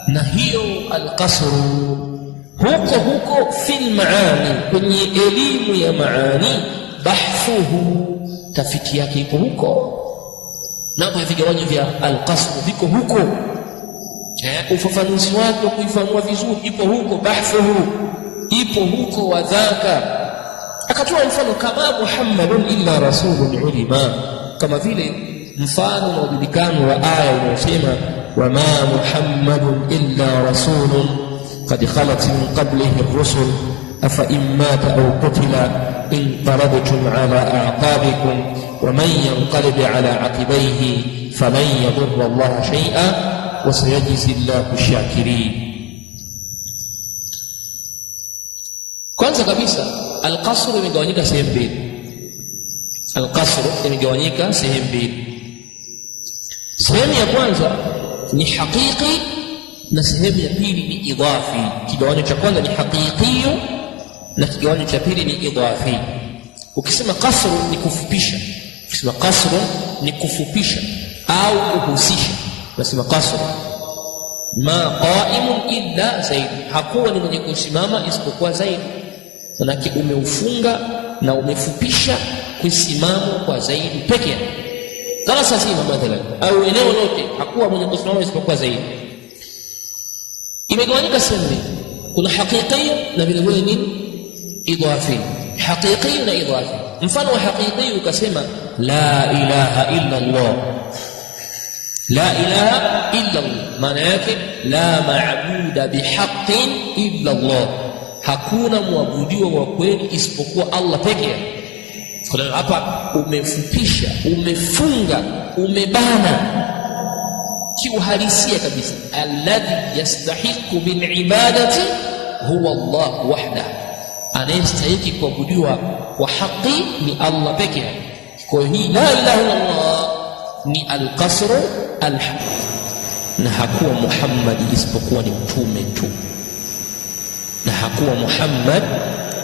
na hiyo al-qasr huko fil maani, kwenye elimu ya maani, bahthuhu, tafiti yake iko huko, na kwa vigawanyo vya al-qasr viko huko, ufafanuzi wake kuifahamua vizuri ipo huko, bahthuhu ipo huko, wa dhaka. Akatoa mfano kama Muhammadun illa rasulun ulima, kama vile mfano na ujulikano wa aya inayosema wama Muhammadun illa rasulun قد خلت من قبله الرسل أفإن مات أو قتل انقلبتم على أعقابكم ومن ينقلب على عقبيه فلن يضر الله شيئا وسيجزي الله الشاكرين. Kwanza kabisa al-qasr imegawanyika sehemu mbili. Al-qasr imegawanyika sehemu mbili. Sehemu ya kwanza ni haqiqi na sehemu ya pili ni idhafi. Kigawanyo cha kwanza ni haqiqi na kigawanyo cha pili ni idhafi. Ukisema qasr ni kufupisha, ukisema qasr ni kufupisha au kuhusisha, unasema qasr ma qaimun illa Zaid, hakuwa ni mwenye kusimama isipokuwa Zaid. Manake umeufunga na umefupisha kusimama kwa Zaid peke yake. Darasa zima mathalan au eneo lote hakuwa mwenye kusimama isipokuwa Zaid. Imegawanyika sehemu mbili, kuna haqiqi na vile vile ni idhafi. Haqiqi na idhafi. Mfano wa haqiqi ukasema la ilaha illa Allah, la ilaha illa Allah, maana yake la maabuda bihaqqin illa Allah, hakuna muabudiwa wa kweli isipokuwa Allah peke yake. Kwa hiyo hapa umefupisha, umefunga, umebana kiuhalisia kabisa, alladhi yastahiqu bil ibadati huwa Allah wahdahu, anayestahili kuabudiwa kwa haki ni Allah peke yake. Kwa hiyo la ilaha illa Allah ni al-qasr al-haq, na hakuwa Muhammad isipokuwa ni mtume tu, na hakuwa Muhammad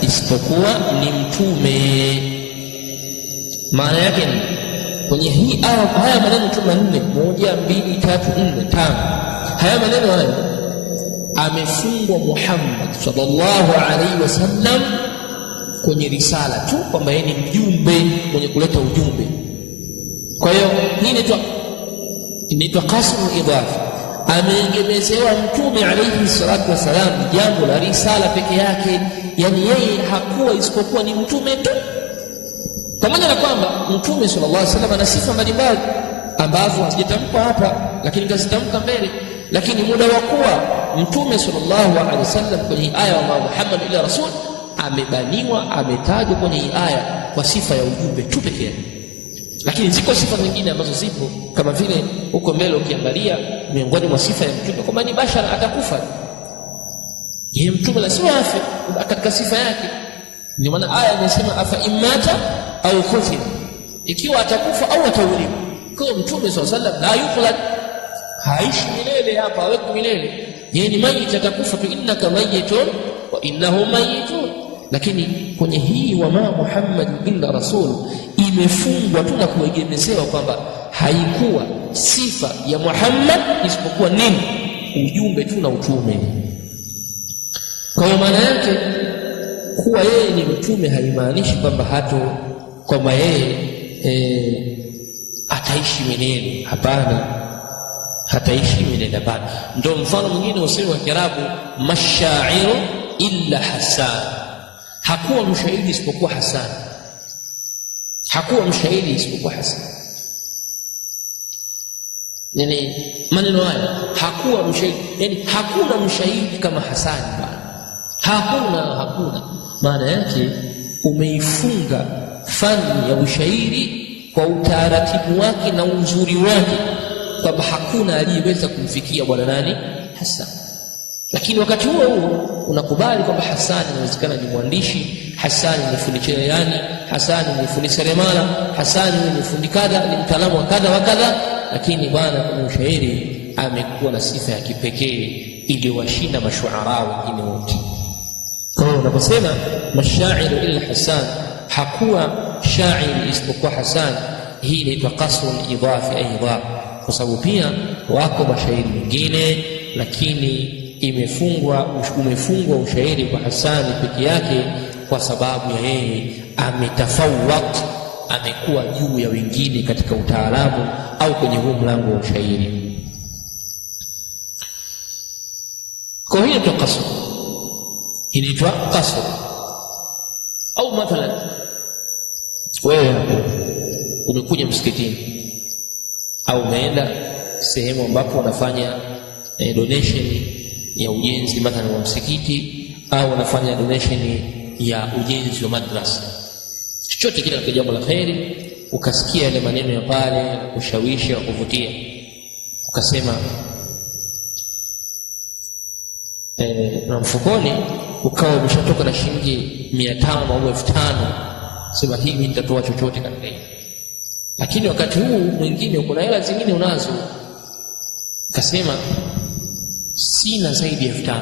isipokuwa ni mtume. Maana yake ni kwenye hii aya, haya maneno tu manne, 1 2 3 4 5, haya maneno haya amefungwa Muhammad sallallahu alaihi wasallam kwenye risala tu, kwamba yeye ni mjumbe mwenye kuleta ujumbe. Kwa hiyo hii inaitwa qasru idafa, ameegemezewa mtume alaihi salatu wasalam jambo la risala peke yake, yani yeye hakuwa isipokuwa ni mtume tu, pamoja na kwamba mtume sallallahu alaihi wasallam ana sifa mbalimbali ambazo hazijatamkwa hapa, lakini kazitamka mbele. Lakini muda wa kuwa mtume sallallahu alaihi wasallam kwenye aya wa Muhammad ila rasul amebaniwa, ametajwa kwenye aya kwa sifa ya ujumbe tu pekee yake. Lakini ziko sifa nyingine ambazo zipo, kama vile huko mbele ukiangalia, miongoni mwa sifa ya mtume kwamba ni bashara, atakufa. Yeye mtume lazima afe katika sifa yake. Ndio maana aya inasema afa imata au kutila, ikiwa atakufa au atauliwa. Kwa hiyo mtume sallallahu alaihi wasallam la yukhlad, haishi milele hapa, haweki milele. Yeye ni maiti, atakufa tu, innaka mayitun wa innahum mayitun. Lakini kwenye hii wa ma Muhammad illa rasul imefungwa tu na kuegemezewa kwamba haikuwa sifa ya Muhammad isipokuwa nini? Ujumbe tu na utume. Kwa hiyo maana yake kuwa yeye ni mtume haimaanishi kwamba yeye ataishi milele. Hapana, hataishi milele. Hapana. Ndio mfano mwingine usemi wa Kiarabu, mashairu illa Hasan, hakuwa mshairi isipokuwa Hasan, hakuwa mshairi isipokuwa Hasan. Yani maneno haya, hakuwa mshairi, yani hakuna mshairi kama Hasan bwana, hakuna. Maana yake umeifunga fani ya ushairi kwa utaratibu wake na uzuri wake, kwamba hakuna aliyeweza kumfikia bwana nani? Hasan. Lakini wakati huo unakubali kwamba Hasan inawezekana ni mwandishi, Hasan ni fundi cherehani, Hasan ni fundi seremala, Hasan ni fundi kadha, ni mtaalamu wa kadha wa kadha, lakini bwana kwa ushairi amekuwa na sifa ya kipekee iliyowashinda mashuara wengine wote. Kwa hiyo unaposema mashairu illa Hasan, hakuwa shairi isipokuwa Hasan, hii inaitwa qasrul idafi aidha, kwa sababu pia wako mashairi mengine, lakini umefungwa ushairi kwa Hasan peke yake, kwa sababu ya yeye ametafawwaq, amekuwa juu ya wengine katika utaalamu au kwenye huu mlango wa ushairi. Kwa hiyo inaitwa qasr, inaitwa qasr. Au mathalan wewe umekuja msikitini au umeenda sehemu ambapo wanafanya donation ya ujenzi mathalan wa msikiti, au wanafanya donation ya ujenzi wa madrasa, chochote kile katika jambo la kheri, ukasikia yale maneno ya pale kushawishi na kuvutia, ukasema na mfukoni ukawa umeshatoka na shilingi 500 au 5000, sema hivi nitatoa chochote katika hili. Lakini wakati huu mwingine uko na hela zingine unazo, ukasema sina zaidi ya 5000,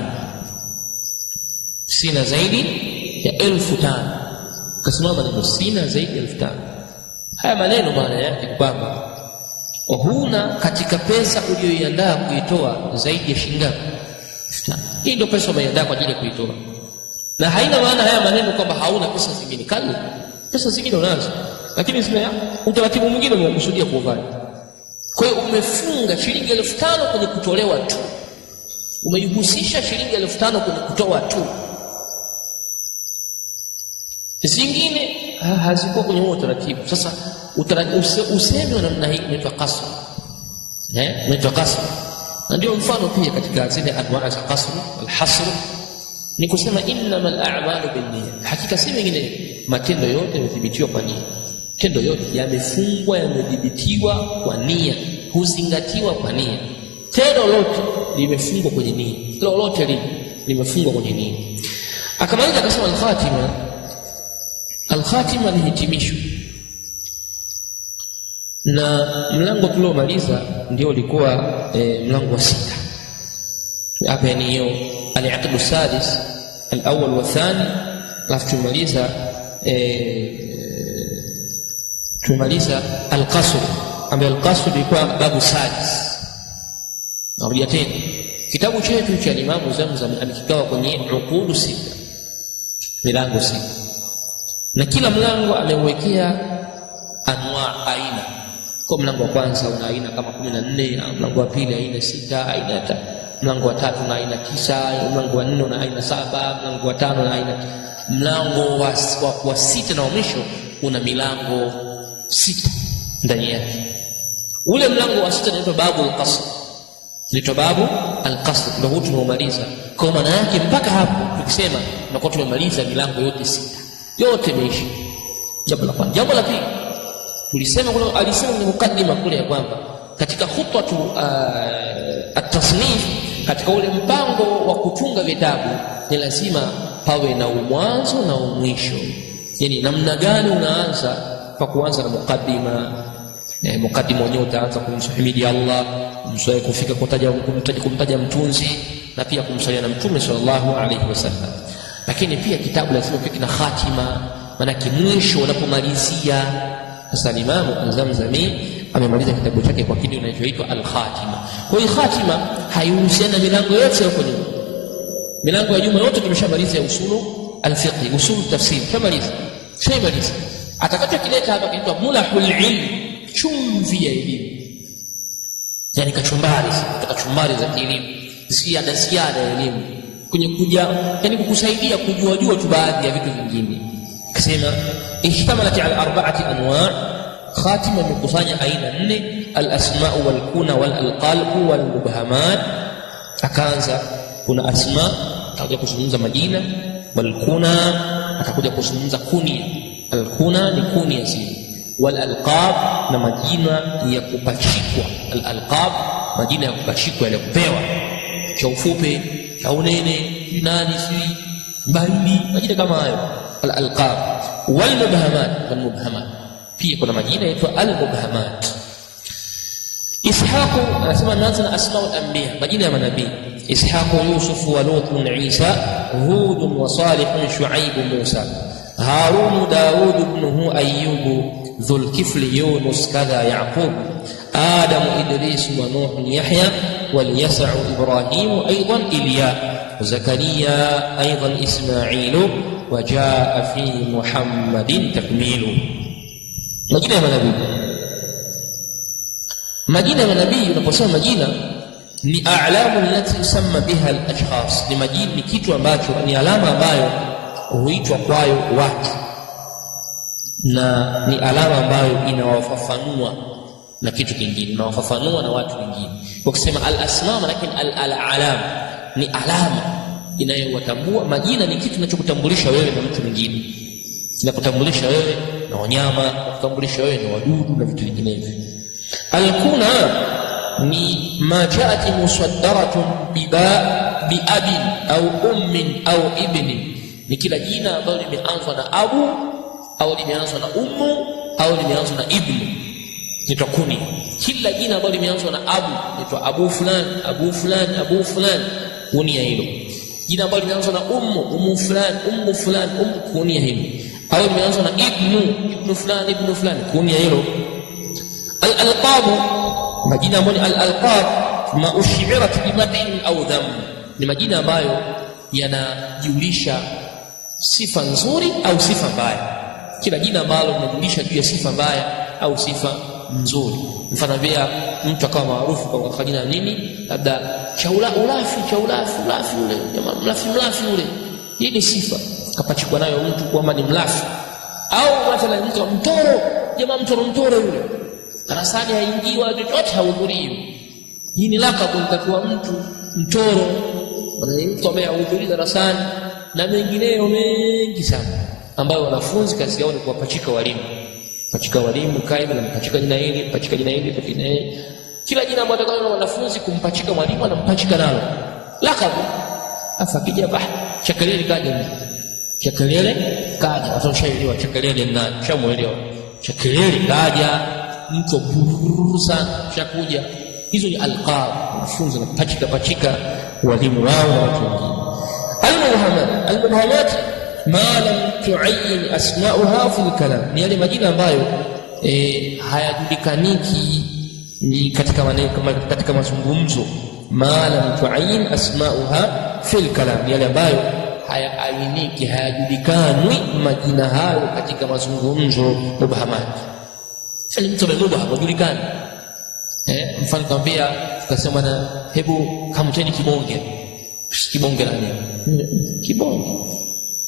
sina zaidi ya 1500. Ukasimama na sina zaidi ya 1500. Haya maneno maana yake kwamba huna katika pesa uliyoiandaa kuitoa zaidi ya shilingi 1500. Hii ndio pesa umeandaa kwa ajili ya kuitoa, na haina maana haya maneno kwamba hauna pesa zingine. Kali pesa zingine unazo, lakini zina utaratibu mwingine umekusudia kufanya. Kwa hiyo umefunga shilingi 1500 kwenye kutolewa tu, umeihusisha shilingi 1500 kwenye kutoa tu, zingine haziko kwenye huo utaratibu. Sasa usemi wa namna hii unaitwa qasr, unaitwa qasr. Na ndio mfano pia katika zile anwaa za qasr, al-hasr ni kusema innamal a'malu binniyat, hakika si mengine, matendo yote yamethibitiwa kwa nia. Matendo yote yamefungwa, yamedhibitiwa kwa nia, huzingatiwa kwa nia. tendo lote limefungwa kwenye nini, lolote limefungwa kwenye nini. Akamaliza akasema al-khatima ni hitimisho, na mlango tuliomaliza ndio ulikuwa mlango wa 6 hapa, yani hiyo al-aqd as-sadis al-awwal wa thani. Alafu tumaliza al-qasr, ambayo al-qasr ilikuwa babu sadis. Narudia tena, kitabu chetu cha Imam Zamzam amekigawa kwenye uqud 6, milango 6, na kila mlango ameuwekea anwa, aina. Kwa mlango wa kwanza una aina kama 14, mlango wa pili aina 6, aina 3, mlango wa 3 na aina 9, mlango wa 4 na aina 7, mlango wa 5 na aina. Mlango wa 6 na wa mwisho una milango 6 ndani yake. Ule mlango wa 6 unaitwa babu al-qasr, ndio babu al-qasr, ndio huo tumeumaliza. Kwa maana yake mpaka hapo tukisema tunakuwa tumemaliza milango yote 6, yote imeisha. Jambo la kwanza. Jambo la pili, tulisema alisema ni mukaddima kule ya kwamba katika khutwatu at-tasnif, katika ule mpango wa kutunga vitabu ni lazima pawe na mwanzo na mwisho. Yani namna gani unaanza, kwa kuanza na mukaddima. Mukaddima wenyewe utaanza kumhimidi Allah, mswae kufika kumtaja mtunzi, na pia kumsalia na Mtume sallallahu alaihi wasallam. Lakini pia kitabu lazima kiwe na khatima, maana mwisho unapomalizia. Sasa Imam Zamzami amemaliza kitabu chake kwa kitu kinachoitwa al-khatima. Kwa hiyo khatima haihusiani na milango yote huko nyuma. Milango ya nyuma yote tumeshamaliza ya usulu al-fiqh, usulu tafsir tumaliza. Shamaliza. Atakachokileta hapa kinaitwa mulahul ilm, chumvi ya elimu. Yani kachumbari za elimu, ziada ya elimu kwenye kuja, yani kukusaidia kujua tu baadhi ya vitu vingine. Akisema ishtamalat ala 4 anwa', khatima imekusanya aina 4: al-asma' wal-kuna wal-alqab wal-mubhamat. Akaanza kuna asma, atakuja kuzungumza majina, wal-kuna atakuja kuzungumza kunia. Al-kuna ni kunia zile, wal-alqab na majina ya kupachikwa. Al-alqab majina ya kupachikwa, ya kupewa, cha ufupi, cha unene, nani si baridi, majina kama hayo. Al-alqab wal-mubhamat pia kuna majina yaitwa al-mubhamat. Ishaq anasema naanza na asma al-anbiya, majina ya manabii: Ishaq, Yusuf wa Lut, Isa, Hud wa Salih, Shuaib, Musa, Harun, Daud ibnuhu, Ayyub, Dhul-Kifl, Yunus, kadha Yaqub, Adam, Idris wa Nuh, Yahya, wal-Yasa', Ibrahim, aidan Ilya, Zakaria, aidan Ismail, وجاء في محمد تكميل. Majina ya manabii. Majina ya manabii, unaposema majina ni a'lamu allati yusamma biha al-ashkhas, ni majina, ni kitu ambacho ni alama ambayo huitwa kwayo watu, na ni alama ambayo inawafafanua na kitu kingine, inawafafanua na watu wengine. Kwa kusema al-asma, lakini al-alam ni alama inayowatambua. Majina ni kitu kinachokutambulisha wewe na mtu mwingine, kinakutambulisha wewe na wanyama, kutambulisha wewe na wadudu na vitu vinginevyo. Al-kuna ni ma jaat musaddaratun biabin au ummin au ibnin, ni kila jina ambalo limeanzwa na abu au limeanzwa na ummu au limeanzwa na ibnu, ni takuni. Kila jina ambalo limeanzwa na abu ni abu fulani, abu fulani, abu fulani, kunia hilo. Jina ambalo limeanzwa na ummu fulani, kunia hilo. Au limeanzwa na ibnu fulani, kunia hilo. Al-alqab, majina ambayo ni al-alqab ma ushirat bimadhin au dham, ni majina ambayo yanajulisha sifa nzuri au sifa mbaya. Kila jina ambalo linajulisha juu ya sifa mbaya au sifa nzuri. Mfano vile mtu akawa maarufu kwa jina nini, labda ulafi ule, jamaa mlafi ule, hii ni sifa kapachikwa nayo mtu kwamba ni mlafi. Au mathalan mtu mtoro, jamaa mtoro yule, darasani haingii wala chochote hahudhurii, hii ni lakabu kwa mtu mtoro. Ni mtu ambaye hahudhurii darasani na mengineyo mengi sana, ambayo wanafunzi kazi yao ni kuwapachika walimu. Pachika walimu kaida na pachika jina hili, pachika jina hili. Kila jina ambalo atakalo wanafunzi kumpachika mwalimu anampachika nalo lakabu. Afakija Chakalele kaja. Chakalele kaja, watashaelewa Chakalele na shamuelewa. Chakalele kaja, mtu buru sana shakuja. Hizo ni alqab, wanafunzi pachika walimu wao na watu wengine. Al-mubhamat ma lam tu'ayyin asma'uha fi al-kalam, ni yale majina ambayo hayajulikaniki ni katika maneno, katika mazungumzo. Ma lam tu'ayyin asma'uha fi al-kalam, yale ambayo hayaainiki, hayajulikani majina hayo katika mazungumzo. Mubhamat sasa mtu mubham hajulikani. Mfano kwambia tukasema na hebu kamteni kibonge. Kibonge nani?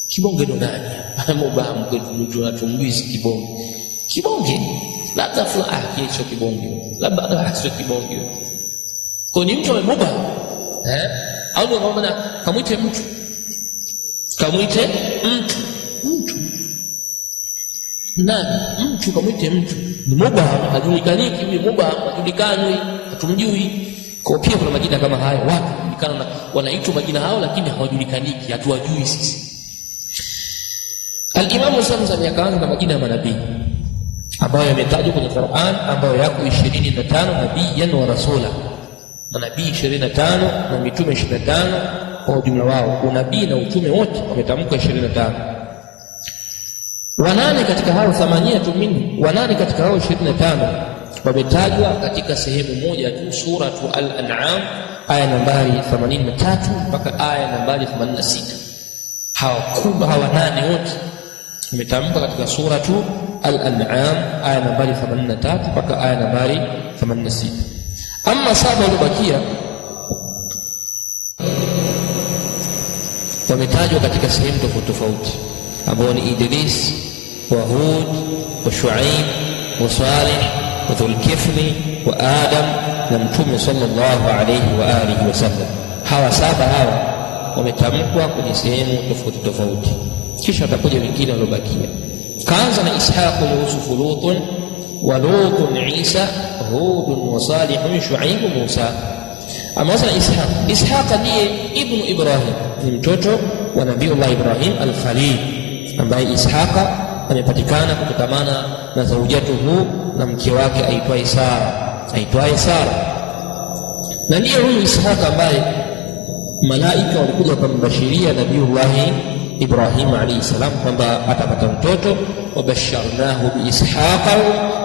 Kibonge ndo nani? Mubham kwetu tunatumbizi kibonge. Kibonge labda fulani hicho kibonge. Labda sio kibonge. Kwa ni mtu mubham. Au ndio maana kamwite mtu. Kamwite mtu. Nani? Mtu kamwite mtu. Ni mubham, hajulikaniki. Ni mubham, hajulikani, hatumjui. Kwa pia kuna majina kama haya watu julikana wanaitwa majina hao lakini hawajulikaniki, hatuwajui sisi. Al-Imam Zamzam yakaanza na majina ya manabii ambayo yametajwa kwenye Qur'an, ambayo yako 25 nabiyan wa rasula. Manabii 25 na mitume 25 kwa ujumla wao. Unabii na utume wote wametamkwa 25. Wanane katika hao 8 minhum, wanane katika hao 25 wametajwa katika sehemu moja tu, suratu Al-An'am aya nambari 83 mpaka aya nambari 86. Hawa nane wote wametamka katika suratu Al-An'am aya nambari 83 mpaka aya nambari 86. Ama 7 waliobakia wametajwa katika sehemu tofauti, ambao ni Idris wa Hud wa Shuaib wa Salih wa Dhulkifli wa Adam na Mtume sallallahu alayhi wa alihi wasallam. Hawa 7 hawa wametamkwa kwenye sehemu tofauti. Kisha atakuja wengine waliobakia. Kaanza na Ishaq wa Yusuf, Lut wa Lut, Isa, Hud wa Salih, Shuaib, Musa. Ama sasa Ishaq ndiye ibn Ibrahim, ni mtoto wa Nabiiullah Ibrahim al-Khalil, ambaye Ishaq amepatikana kutokamana na zaujatuhu na mke wake aitwaye Sara. Na ndiye huyu Ishaq ambaye malaika walikuja kumbashiria Nabiiullah Ibrahim alayhi salam kwamba atapata mtoto. Wabasharnahu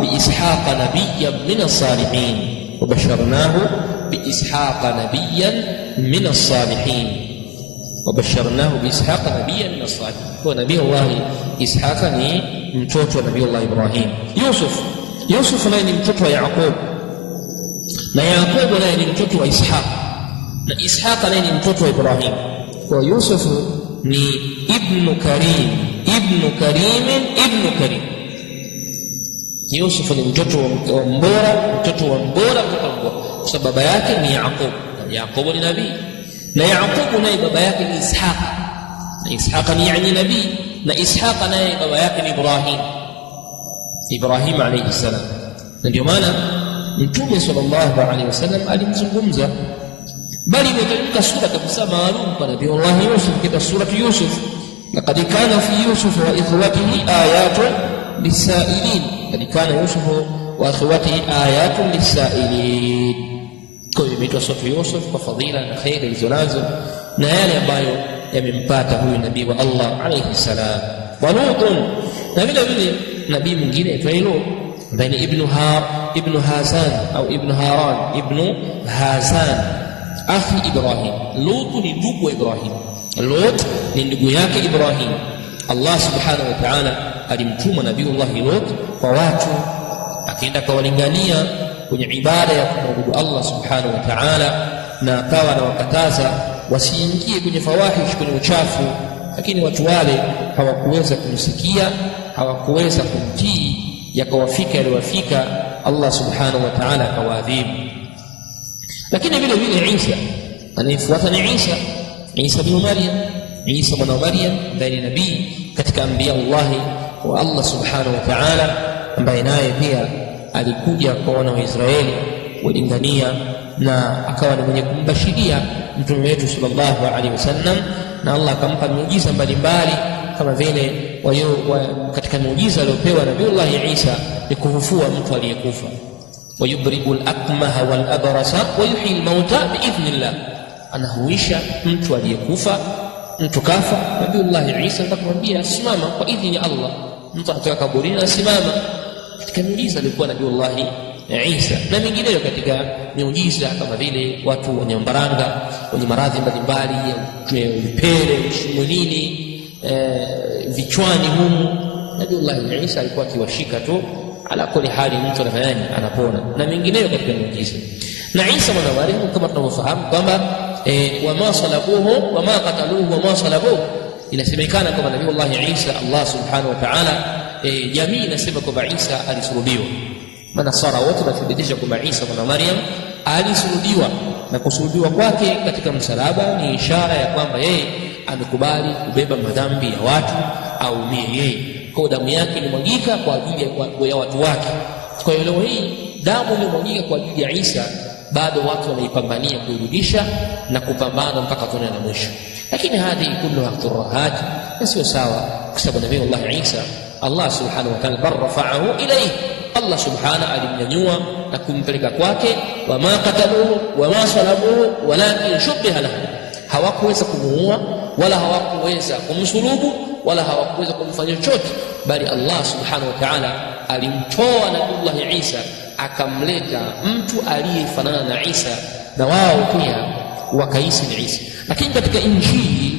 biishaqa nabiyyan min as-salihin, wabasharnahu biishaqa nabiyyan min as-salihin, wabasharnahu biishaqa nabiyyan min as-salihin. Kwa Nabiiullah Ishaq ni mtoto wa Nabiiullah Ibrahim. Yusuf naye ni mtoto wa Yaqub, na Yaqub naye ni mtoto wa Ishaq, na Ishaq naye ni mtoto wa Ibrahim. Kwa Yusuf ni ibn Karim. Yusuf ni mtoto wa mbora, kwa sababu baba yake ni Yaqub. Yaqub ni nabii, na Yaqub naye baba yake ni Ishaq, na Ishaq ni yani nabii, na Ishaq naye baba yake ni Ibrahim alayhi salam. Na ndio maana Mtume sallallahu alayhi wasallam alimzungumza, bali imeteremka sura kabisa maalum kwa Nabiiullah Yusuf, katika suratu Yusuf, laqad kana fi Yusuf wa ikhwatihi ayatun lisailin, laqad kana Yusuf wa ikhwatihi ayatun lisailin. Kwa hiyo imeitwa suratu Yusuf kwa fadhila na khairi zilizonazo na yale ambayo yamempata huyu nabii wa Allah alayhi salam. Wa Lut, na vile vile nabii mwingine aitwa Lut, ambaye ni ibn Hazan au ibn Haran, ibn Hazan akhi Ibrahim. Lut ni ndugu wa Ibrahim. Lut ni ndugu yake Ibrahim. Allah subhanahu wa ta'ala alimtuma Nabiiullah Lut kwa watu, akaenda kawalingania kwenye ibada ya kumwabudu Allah subhanahu wa ta'ala, na akawa anawakataza wasiingie kwenye fawahish, kwenye uchafu. Lakini watu wale hawakuweza kumsikia, hawakuweza kumtii, yakawafika yaliwafika, Allah subhanahu wa ta'ala akawaadhibu. Lakini vile vile Isa anayefuata ni Isa bin Maryam, Isa mwana wa Maryam, ambaye ni nabii katika anbiya Allah wa Allah subhanahu wa ta'ala, ambaye naye pia alikuja kwa wana wa Israeli kulingania na akawa ni mwenye kumbashiria mtume wetu sallallahu alaihi wasallam, na Allah akampa miujiza mbalimbali kama vile katika miujiza aliyopewa Nabii Isa ni kufufua mtu aliyekufa, wayubribu al-akmaha wal-abrasa wa yuhyi al-mauta biidhnillah, anahuisha mtu aliyekufa. Mtu kafa, Nabii Isa akamwambia simama kwa idhini ya Allah, mtu anatoka kaburini asimama. Katika miujiza alikuwa Nabii Isa na mingineyo katika miujiza kama vile watu wenye mbaranga, wenye maradhi mbalimbali, vipele mwilini, vichwani humu, Nabii Isa alikuwa akiwashika tu, ala kulli hali mtu anapona, na mingineyo katika miujiza. Na Isa mwana wa Maryam kama tunavyofahamu kwamba wama salabuhu wama qataluhu wama salabuhu, inasemekana kwamba Nabii Isa Allah subhanahu wa ta'ala, jamii inasema kwamba Isa alisulubiwa. Manasara wote wanathibitisha kwamba Isa mwana wa Maryam alisulubiwa, na kusulubiwa kwake katika msalaba ni ishara ya kwamba yeye amekubali kubeba madhambi ya watu, aumie yeye, kwa damu yake ilimwagika kwa ajili ya watu wake. Kwa hiyo leo hii damu imemwagika kwa ajili ya Isa, bado watu wanaipambania kuirudisha na kupambana mpaka tone la mwisho. Lakini hadi kulluha turahat, na sio sawa, kwa sababu Nabii Isa Allah subhanahu wa ta'ala barrafa'ahu ilayhi, Allah subhanahu alimnyanyua na kumpeleka kwake. Wama qataluhu wama salabuhu walakin shubbiha lahu, hawakuweza kumuua wala hawakuweza kumsulubu wala hawakuweza kumfanya chochote, bali Allah subhanahu wa ta'ala alimtoa Nabii Isa akamleta mtu aliyefanana na Isa, na wao pia wakaisi ni Isa. Lakini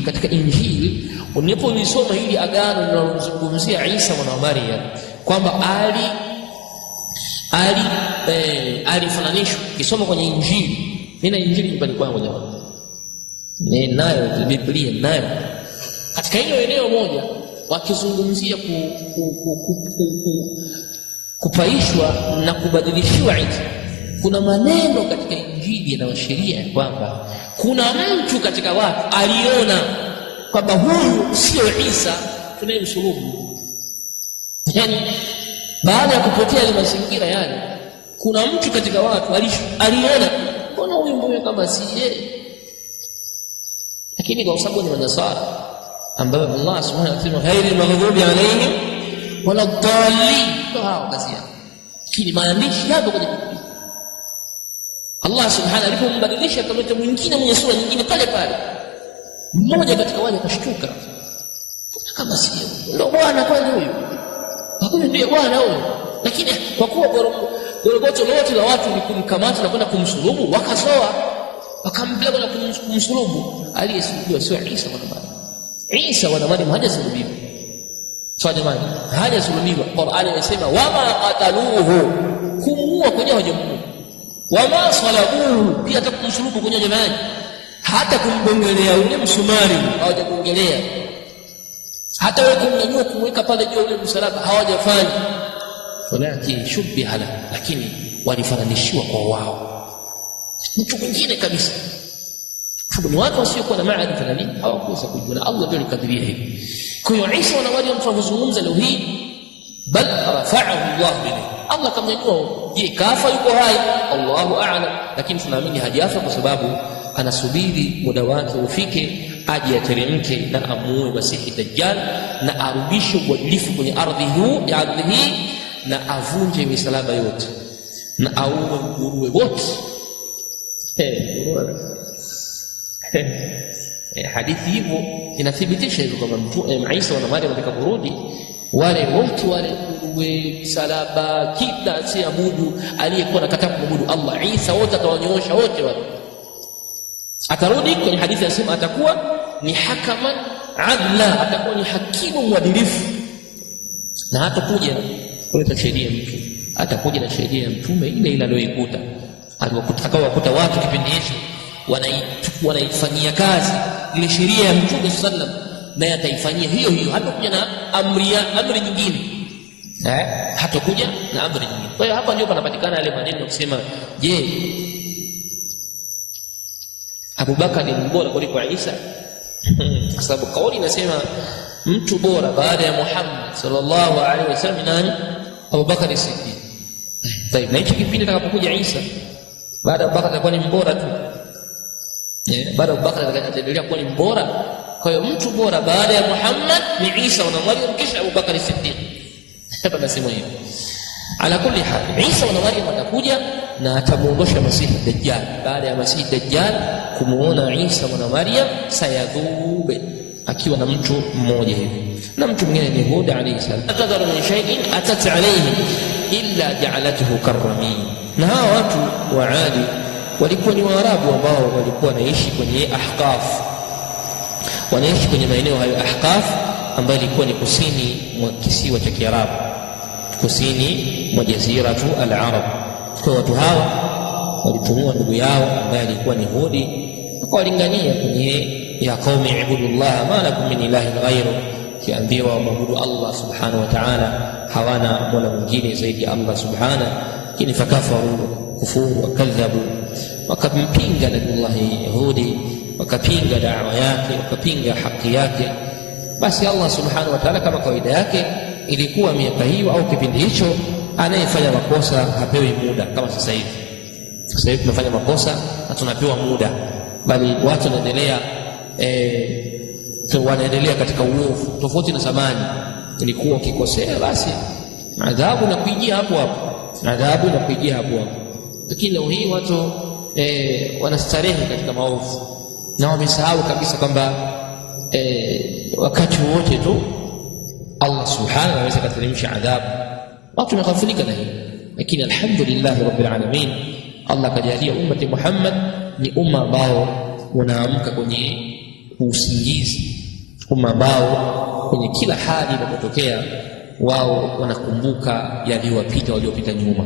katika Injili unapolisoma hili agano linalozungumzia Isa mwana wa Maryam kwamba alifananishwa, kisoma kwenye Injili, nina Injili nyumbani kwangu jamani, ninayo Biblia nayo, katika hilo eneo moja wakizungumzia kupaishwa na kubadilishiwa Isa, kuna maneno katika Injili yanayoashiria kwamba kuna mtu katika watu aliona kwamba huyu sio Isa tunayemsulubu. Yani baada ya kupotea ile mazingira yale, kuna mtu katika watu aliona mbona huyu mmoja kama si yeye. Lakini kwa sababu ni Manasara ambao Allah subhanahu wa ta'ala ghairi maghdubi alayhim wala dhalin, hao kasia kile maandishi hapo kwenye Biblia. Allah subhanahu alipombadilisha akamleta mwingine mwenye sura nyingine pale pale, mmoja katika wale akashtuka kama si yeye, ndio bwana kwani huyu ndiye bwana huyu. Lakini kwa kuwa gorogoto lote la watu ni kumkamata na kwenda kumsulubu, wakasoa wakampeleka na kumsulubu. Aliyesulubiwa sio Isa mwana wa Maryam. Isa mwana wa Maryam hajasulubiwa. Sawa jamani, hajasulubiwa. Qur'ani inasema wama qataluhu, kumuua kwenye hajamuua, wama salabuhu, pia atakumsulubu kwenye jamani, hata kumgongelea ule msumari hawajagongelea, hata wewe kumnyanyua kumweka pale juu ule msalaba hawajafanya. Walakin shubbiha lahu, lakini walifananishiwa kwa wao mtu mwingine kabisa, sababu ni watu wasiokuwa na maarifa na nini, hawakuweza kujua, na Allah ndio alikadiria hivi. Kwa hiyo Isa mwana wa Maryam tunazungumza leo hii, bal rafa'ahu Allah bihi, Allah kamnyanyua. Je, kafa yuko hai? Allahu a'lam, lakini tunaamini hajafa kwa sababu anasubiri muda wake ufike aje ateremke na amuue Masihi Dajjal na arudishe uadilifu kwenye ardhi hii na avunje misalaba yote na auwe nguruwe wote. Hadithi hivyo inathibitisha hivyo kwamba Isa mwana wa Maryam atakaporudi, wale wote wale nguruwe, misalaba, kila asiabudu aliyekuwa anakataa kumwabudu Allah, Isa wote atawanyoosha wote wale. Atarudi kwenye hadithi anasema atakuwa ni hakaman adla, atakuwa ni hakimu mwadilifu, na hatakuja kuleta sheria mpya, atakuja na sheria ya mtume ile aliyoikuta atakawakuta watu kipindi hicho wanaifanyia kazi ile sheria ya Mtume sallam, naye ataifanyia hiyo hiyo, hatakuja na amri nyingine, hatakuja na amri nyingine. Kwa hiyo hapa ndio panapatikana yale maneno kusema, je, Abu Bakar ni bora kuliko Isa? Kwa sababu kauli inasema mtu bora baada ya Muhammad sallallahu alaihi wasallam nani? Abu Bakar Siddiq. Na hicho kipindi atakapokuja Isa baada ya Abubakar atakuwa ni mbora tu. Baada ya Abubakar ataendelea kuwa ni mbora. Kwa hiyo mtu bora baada ya Muhammad ni Isa na Maryam, kisha Abubakar Siddiq. Hapa nasema hivi. Ala kulli hal, Isa na Maryam atakuja na atamuondosha Masihi Dajjal. Baada ya Masihi Dajjal kumuona Isa na Maryam sayadhube, akiwa na mtu mmoja hivi. Na mtu mwingine ni Hud alayhi salam. Atadharu min shay'in atat alayhi illa ja'alathu karramin. Na hawa watu wa Adi walikuwa ni Waarabu ambao walikuwa wanaishi kwenye Ahqaf. Wanaishi kwenye maeneo hayo Ahqaf ambayo ilikuwa ni kusini mwa kisiwa cha Kiarabu, kusini mwa jaziratu al-Arab. Kwa watu hawa walitumua ndugu yao ambaye alikuwa ni Hudi, wakawalingania kwenye ya qaumi ibudullah ma lakum min ilahin ghayru, kiambiwa waabudu Allah subhanahu wa ta'ala, hawana mola mwingine zaidi ya Allah subhanahu. Lakini fakafaru, kufuru, wakadhabu, wakampinga Nabiullahi Hudi, wakapinga da'wa yake, wakapinga haki yake. Basi Allah subhanahu wa ta'ala kama kawaida yake ilikuwa miaka hiyo au kipindi hicho, anayefanya makosa hapewi muda kama sasa hivi. Sasa hivi tunafanya makosa na tunapewa muda, bali watu wanaendelea katika uovu, tofauti na zamani. Ilikuwa ukikosea basi adhabu na kuijia hapo hapo, adhabu na kuijia hapo hapo. Lakini leo hii watu wanastarehe katika maovu na wamesahau kabisa kwamba wakati wote tu Allah subhanahu anaweza kuteremsha adhabu. Watu wameghafilika na hili, lakini alhamdulillah rabbil alamin, Allah kajalia ummati Muhammad ni umma ambao unaamka kwenye usingizi, umma ambao kwenye kila hali inapotokea wao wanakumbuka yaliyowapita waliopita nyuma.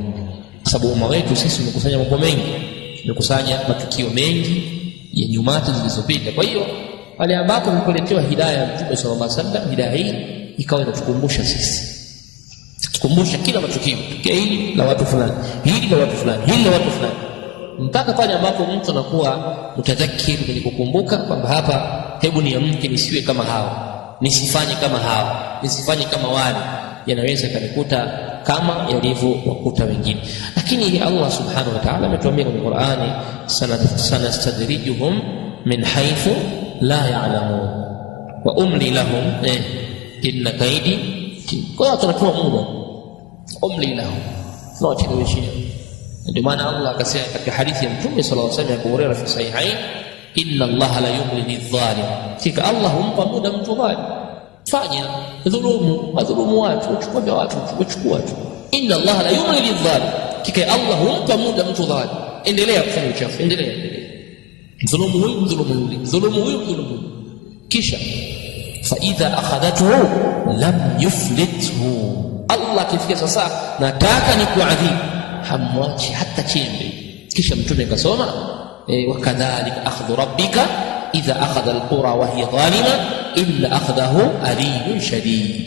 Sababu umma wetu sisi umekusanya mambo mengi, umekusanya matukio mengi ya nyumati zilizopita. Kwa hiyo wale ambao wamekuletewa hidayah ya Mtume sallallahu alaihi wasallam, hidayah hii ikawa inatukumbusha sisi, tukumbusha kila matukio, tukio hili la watu fulani, hili la watu fulani, hili la watu fulani, mpaka pale ambapo mtu anakuwa mtadhakiri kwenye kukumbuka kwamba hapa, hebu niamke nisiwe kama hao, nisifanye kama hao, nisifanye kama wale, yanaweza kanikuta kama yalivyowakuta wengine. Lakini Allah subhanahu wa ta'ala ametuambia kwenye Qur'ani, sanastadrijuhum min haythu la ya'lamun wa umli lahum inna kaidi. Kwa hiyo tunatoa muda, umli lahum, tunawacheleweshia. Ndio maana Allah akasema katika hadithi ya Mtume sallallahu alaihi wasallam, Abu Hurairah fi sahihain, inna Allah la yumli lidh-dhalim, kika Allah humpa muda mtu dhalim. Fanya dhulumu, madhulumu watu, uchukua vya watu, uchukua tu. Inna Allah la yumli lidh-dhalim, kika Allah humpa muda mtu dhalim. Endelea kufanya uchafu, endelea dhulumu huyu, dhulumu yule, dhulumu huyu, dhulumu, kisha fa idha akhadhathu lam yuflithu, Allah kifika sasa nataka nikuadhibu, hamwachi hata chembe. Kisha Mtume akasoma wakadhalika akhdhu rabbika idha akhadha alqura wa hiya zalima illa akhdahu alimun shadid.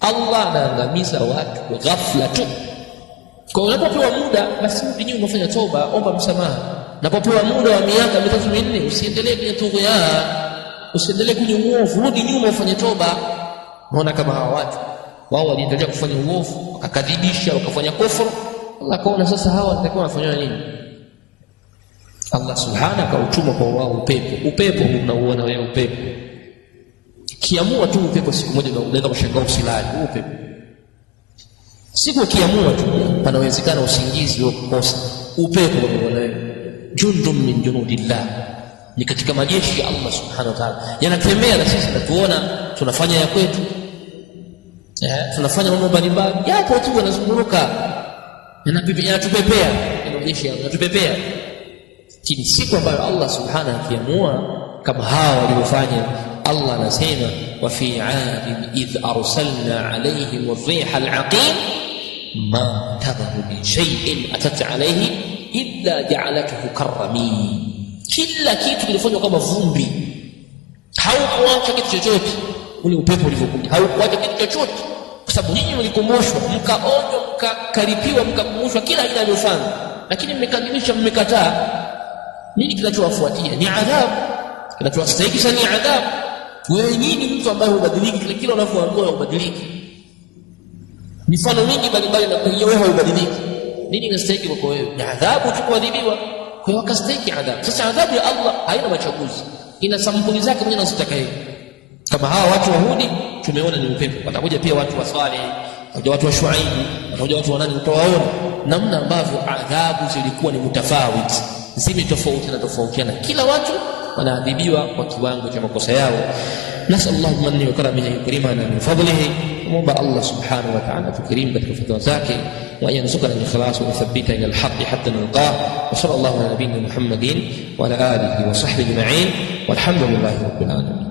Allah anaangamiza watu kwa ghafla tu. Kwa unapopewa muda, basi rudi nyuma, ufanye toba, omba msamaha. Unapopewa muda wa miaka 3-4, usiendelee kwenye toba, usiendelee kwenye uovu, rudi nyuma, ufanye toba. Unaona kama hawa watu wao waliendelea kufanya uovu, wakakadhibisha, wakafanya kufuru. Allah kaona sasa hawa watakuwa wanafanya nini? Allah subhanahu akautuma kwa wao upepo. Upepo unauona wewe, upepo kiamua tu, upepo siku moja unaweza kushangaa usilali. Upepo siku kiamua tu, panawezekana usingizi wao kukosa. Upepo unaona wewe, jundum min junudillah, ni katika majeshi ya Allah subhanahu wa ta'ala, yanatembea na sisi, natuona tunafanya ya kwetu, tunafanya mambo mbalimbali, yapo tu yanazunguruka, yanatupepea, majeshi yanatupepea. Kini siku ambayo Allah subhanahu akiamua kama hawa waliofanya, Allah anasema wa fi 'adin idh arsalna 'alayhim ar-riha al-'aqim ma tadharu min shay'in atat 'alayhi illa ja'alathu karramin. Kila kitu kilifanywa kama vumbi, haukuacha kitu chochote. Ule upepo ulivyokuja haukuacha kitu chochote, kwa sababu nyinyi mlikumbushwa, mkaonywa, mkakaripiwa, mkakumbushwa kila aina iliyofanya, lakini mmekadhibisha, mmekataa. Nini kinachowafuatia? Ni adhabu. Kinachowastahili sana ni adhabu. Wewe nini mtu ambaye hubadiliki, kila unapoambiwa ubadiliki, mifano mingi mbalimbali na wewe hubadiliki, nini inastahili kwako wewe? Ni adhabu tu, kuadhibiwa. kwa wakastahili adhabu. Sasa adhabu ya Allah haina machaguzi, ina sampuli zake mwenyewe anazotaka yeye. Kama hawa watu Wahudi tumeona ni upepo, watakuja pia watu wa Saleh, watakuja watu wa Shuaib, watakuja watu wa nani, utawaona namna ambavyo adhabu zilikuwa ni mutafawiti, zimetofautiana. Kila watu wanaadhibiwa kwa kiwango cha makosa yao. Nasallallahu manni wa karamihi yukrimana min fadlihi, muomba Allah subhanahu wa ta'ala tukirimu katika fadhila zake, wa yanzukana al-ikhlas wa yuthabbita ila al-haqq hatta nalqah. Wa sallallahu ala nabiyyina Muhammadin wa ala alihi wa sahbihi ajma'in, walhamdulillahi rabbil alamin.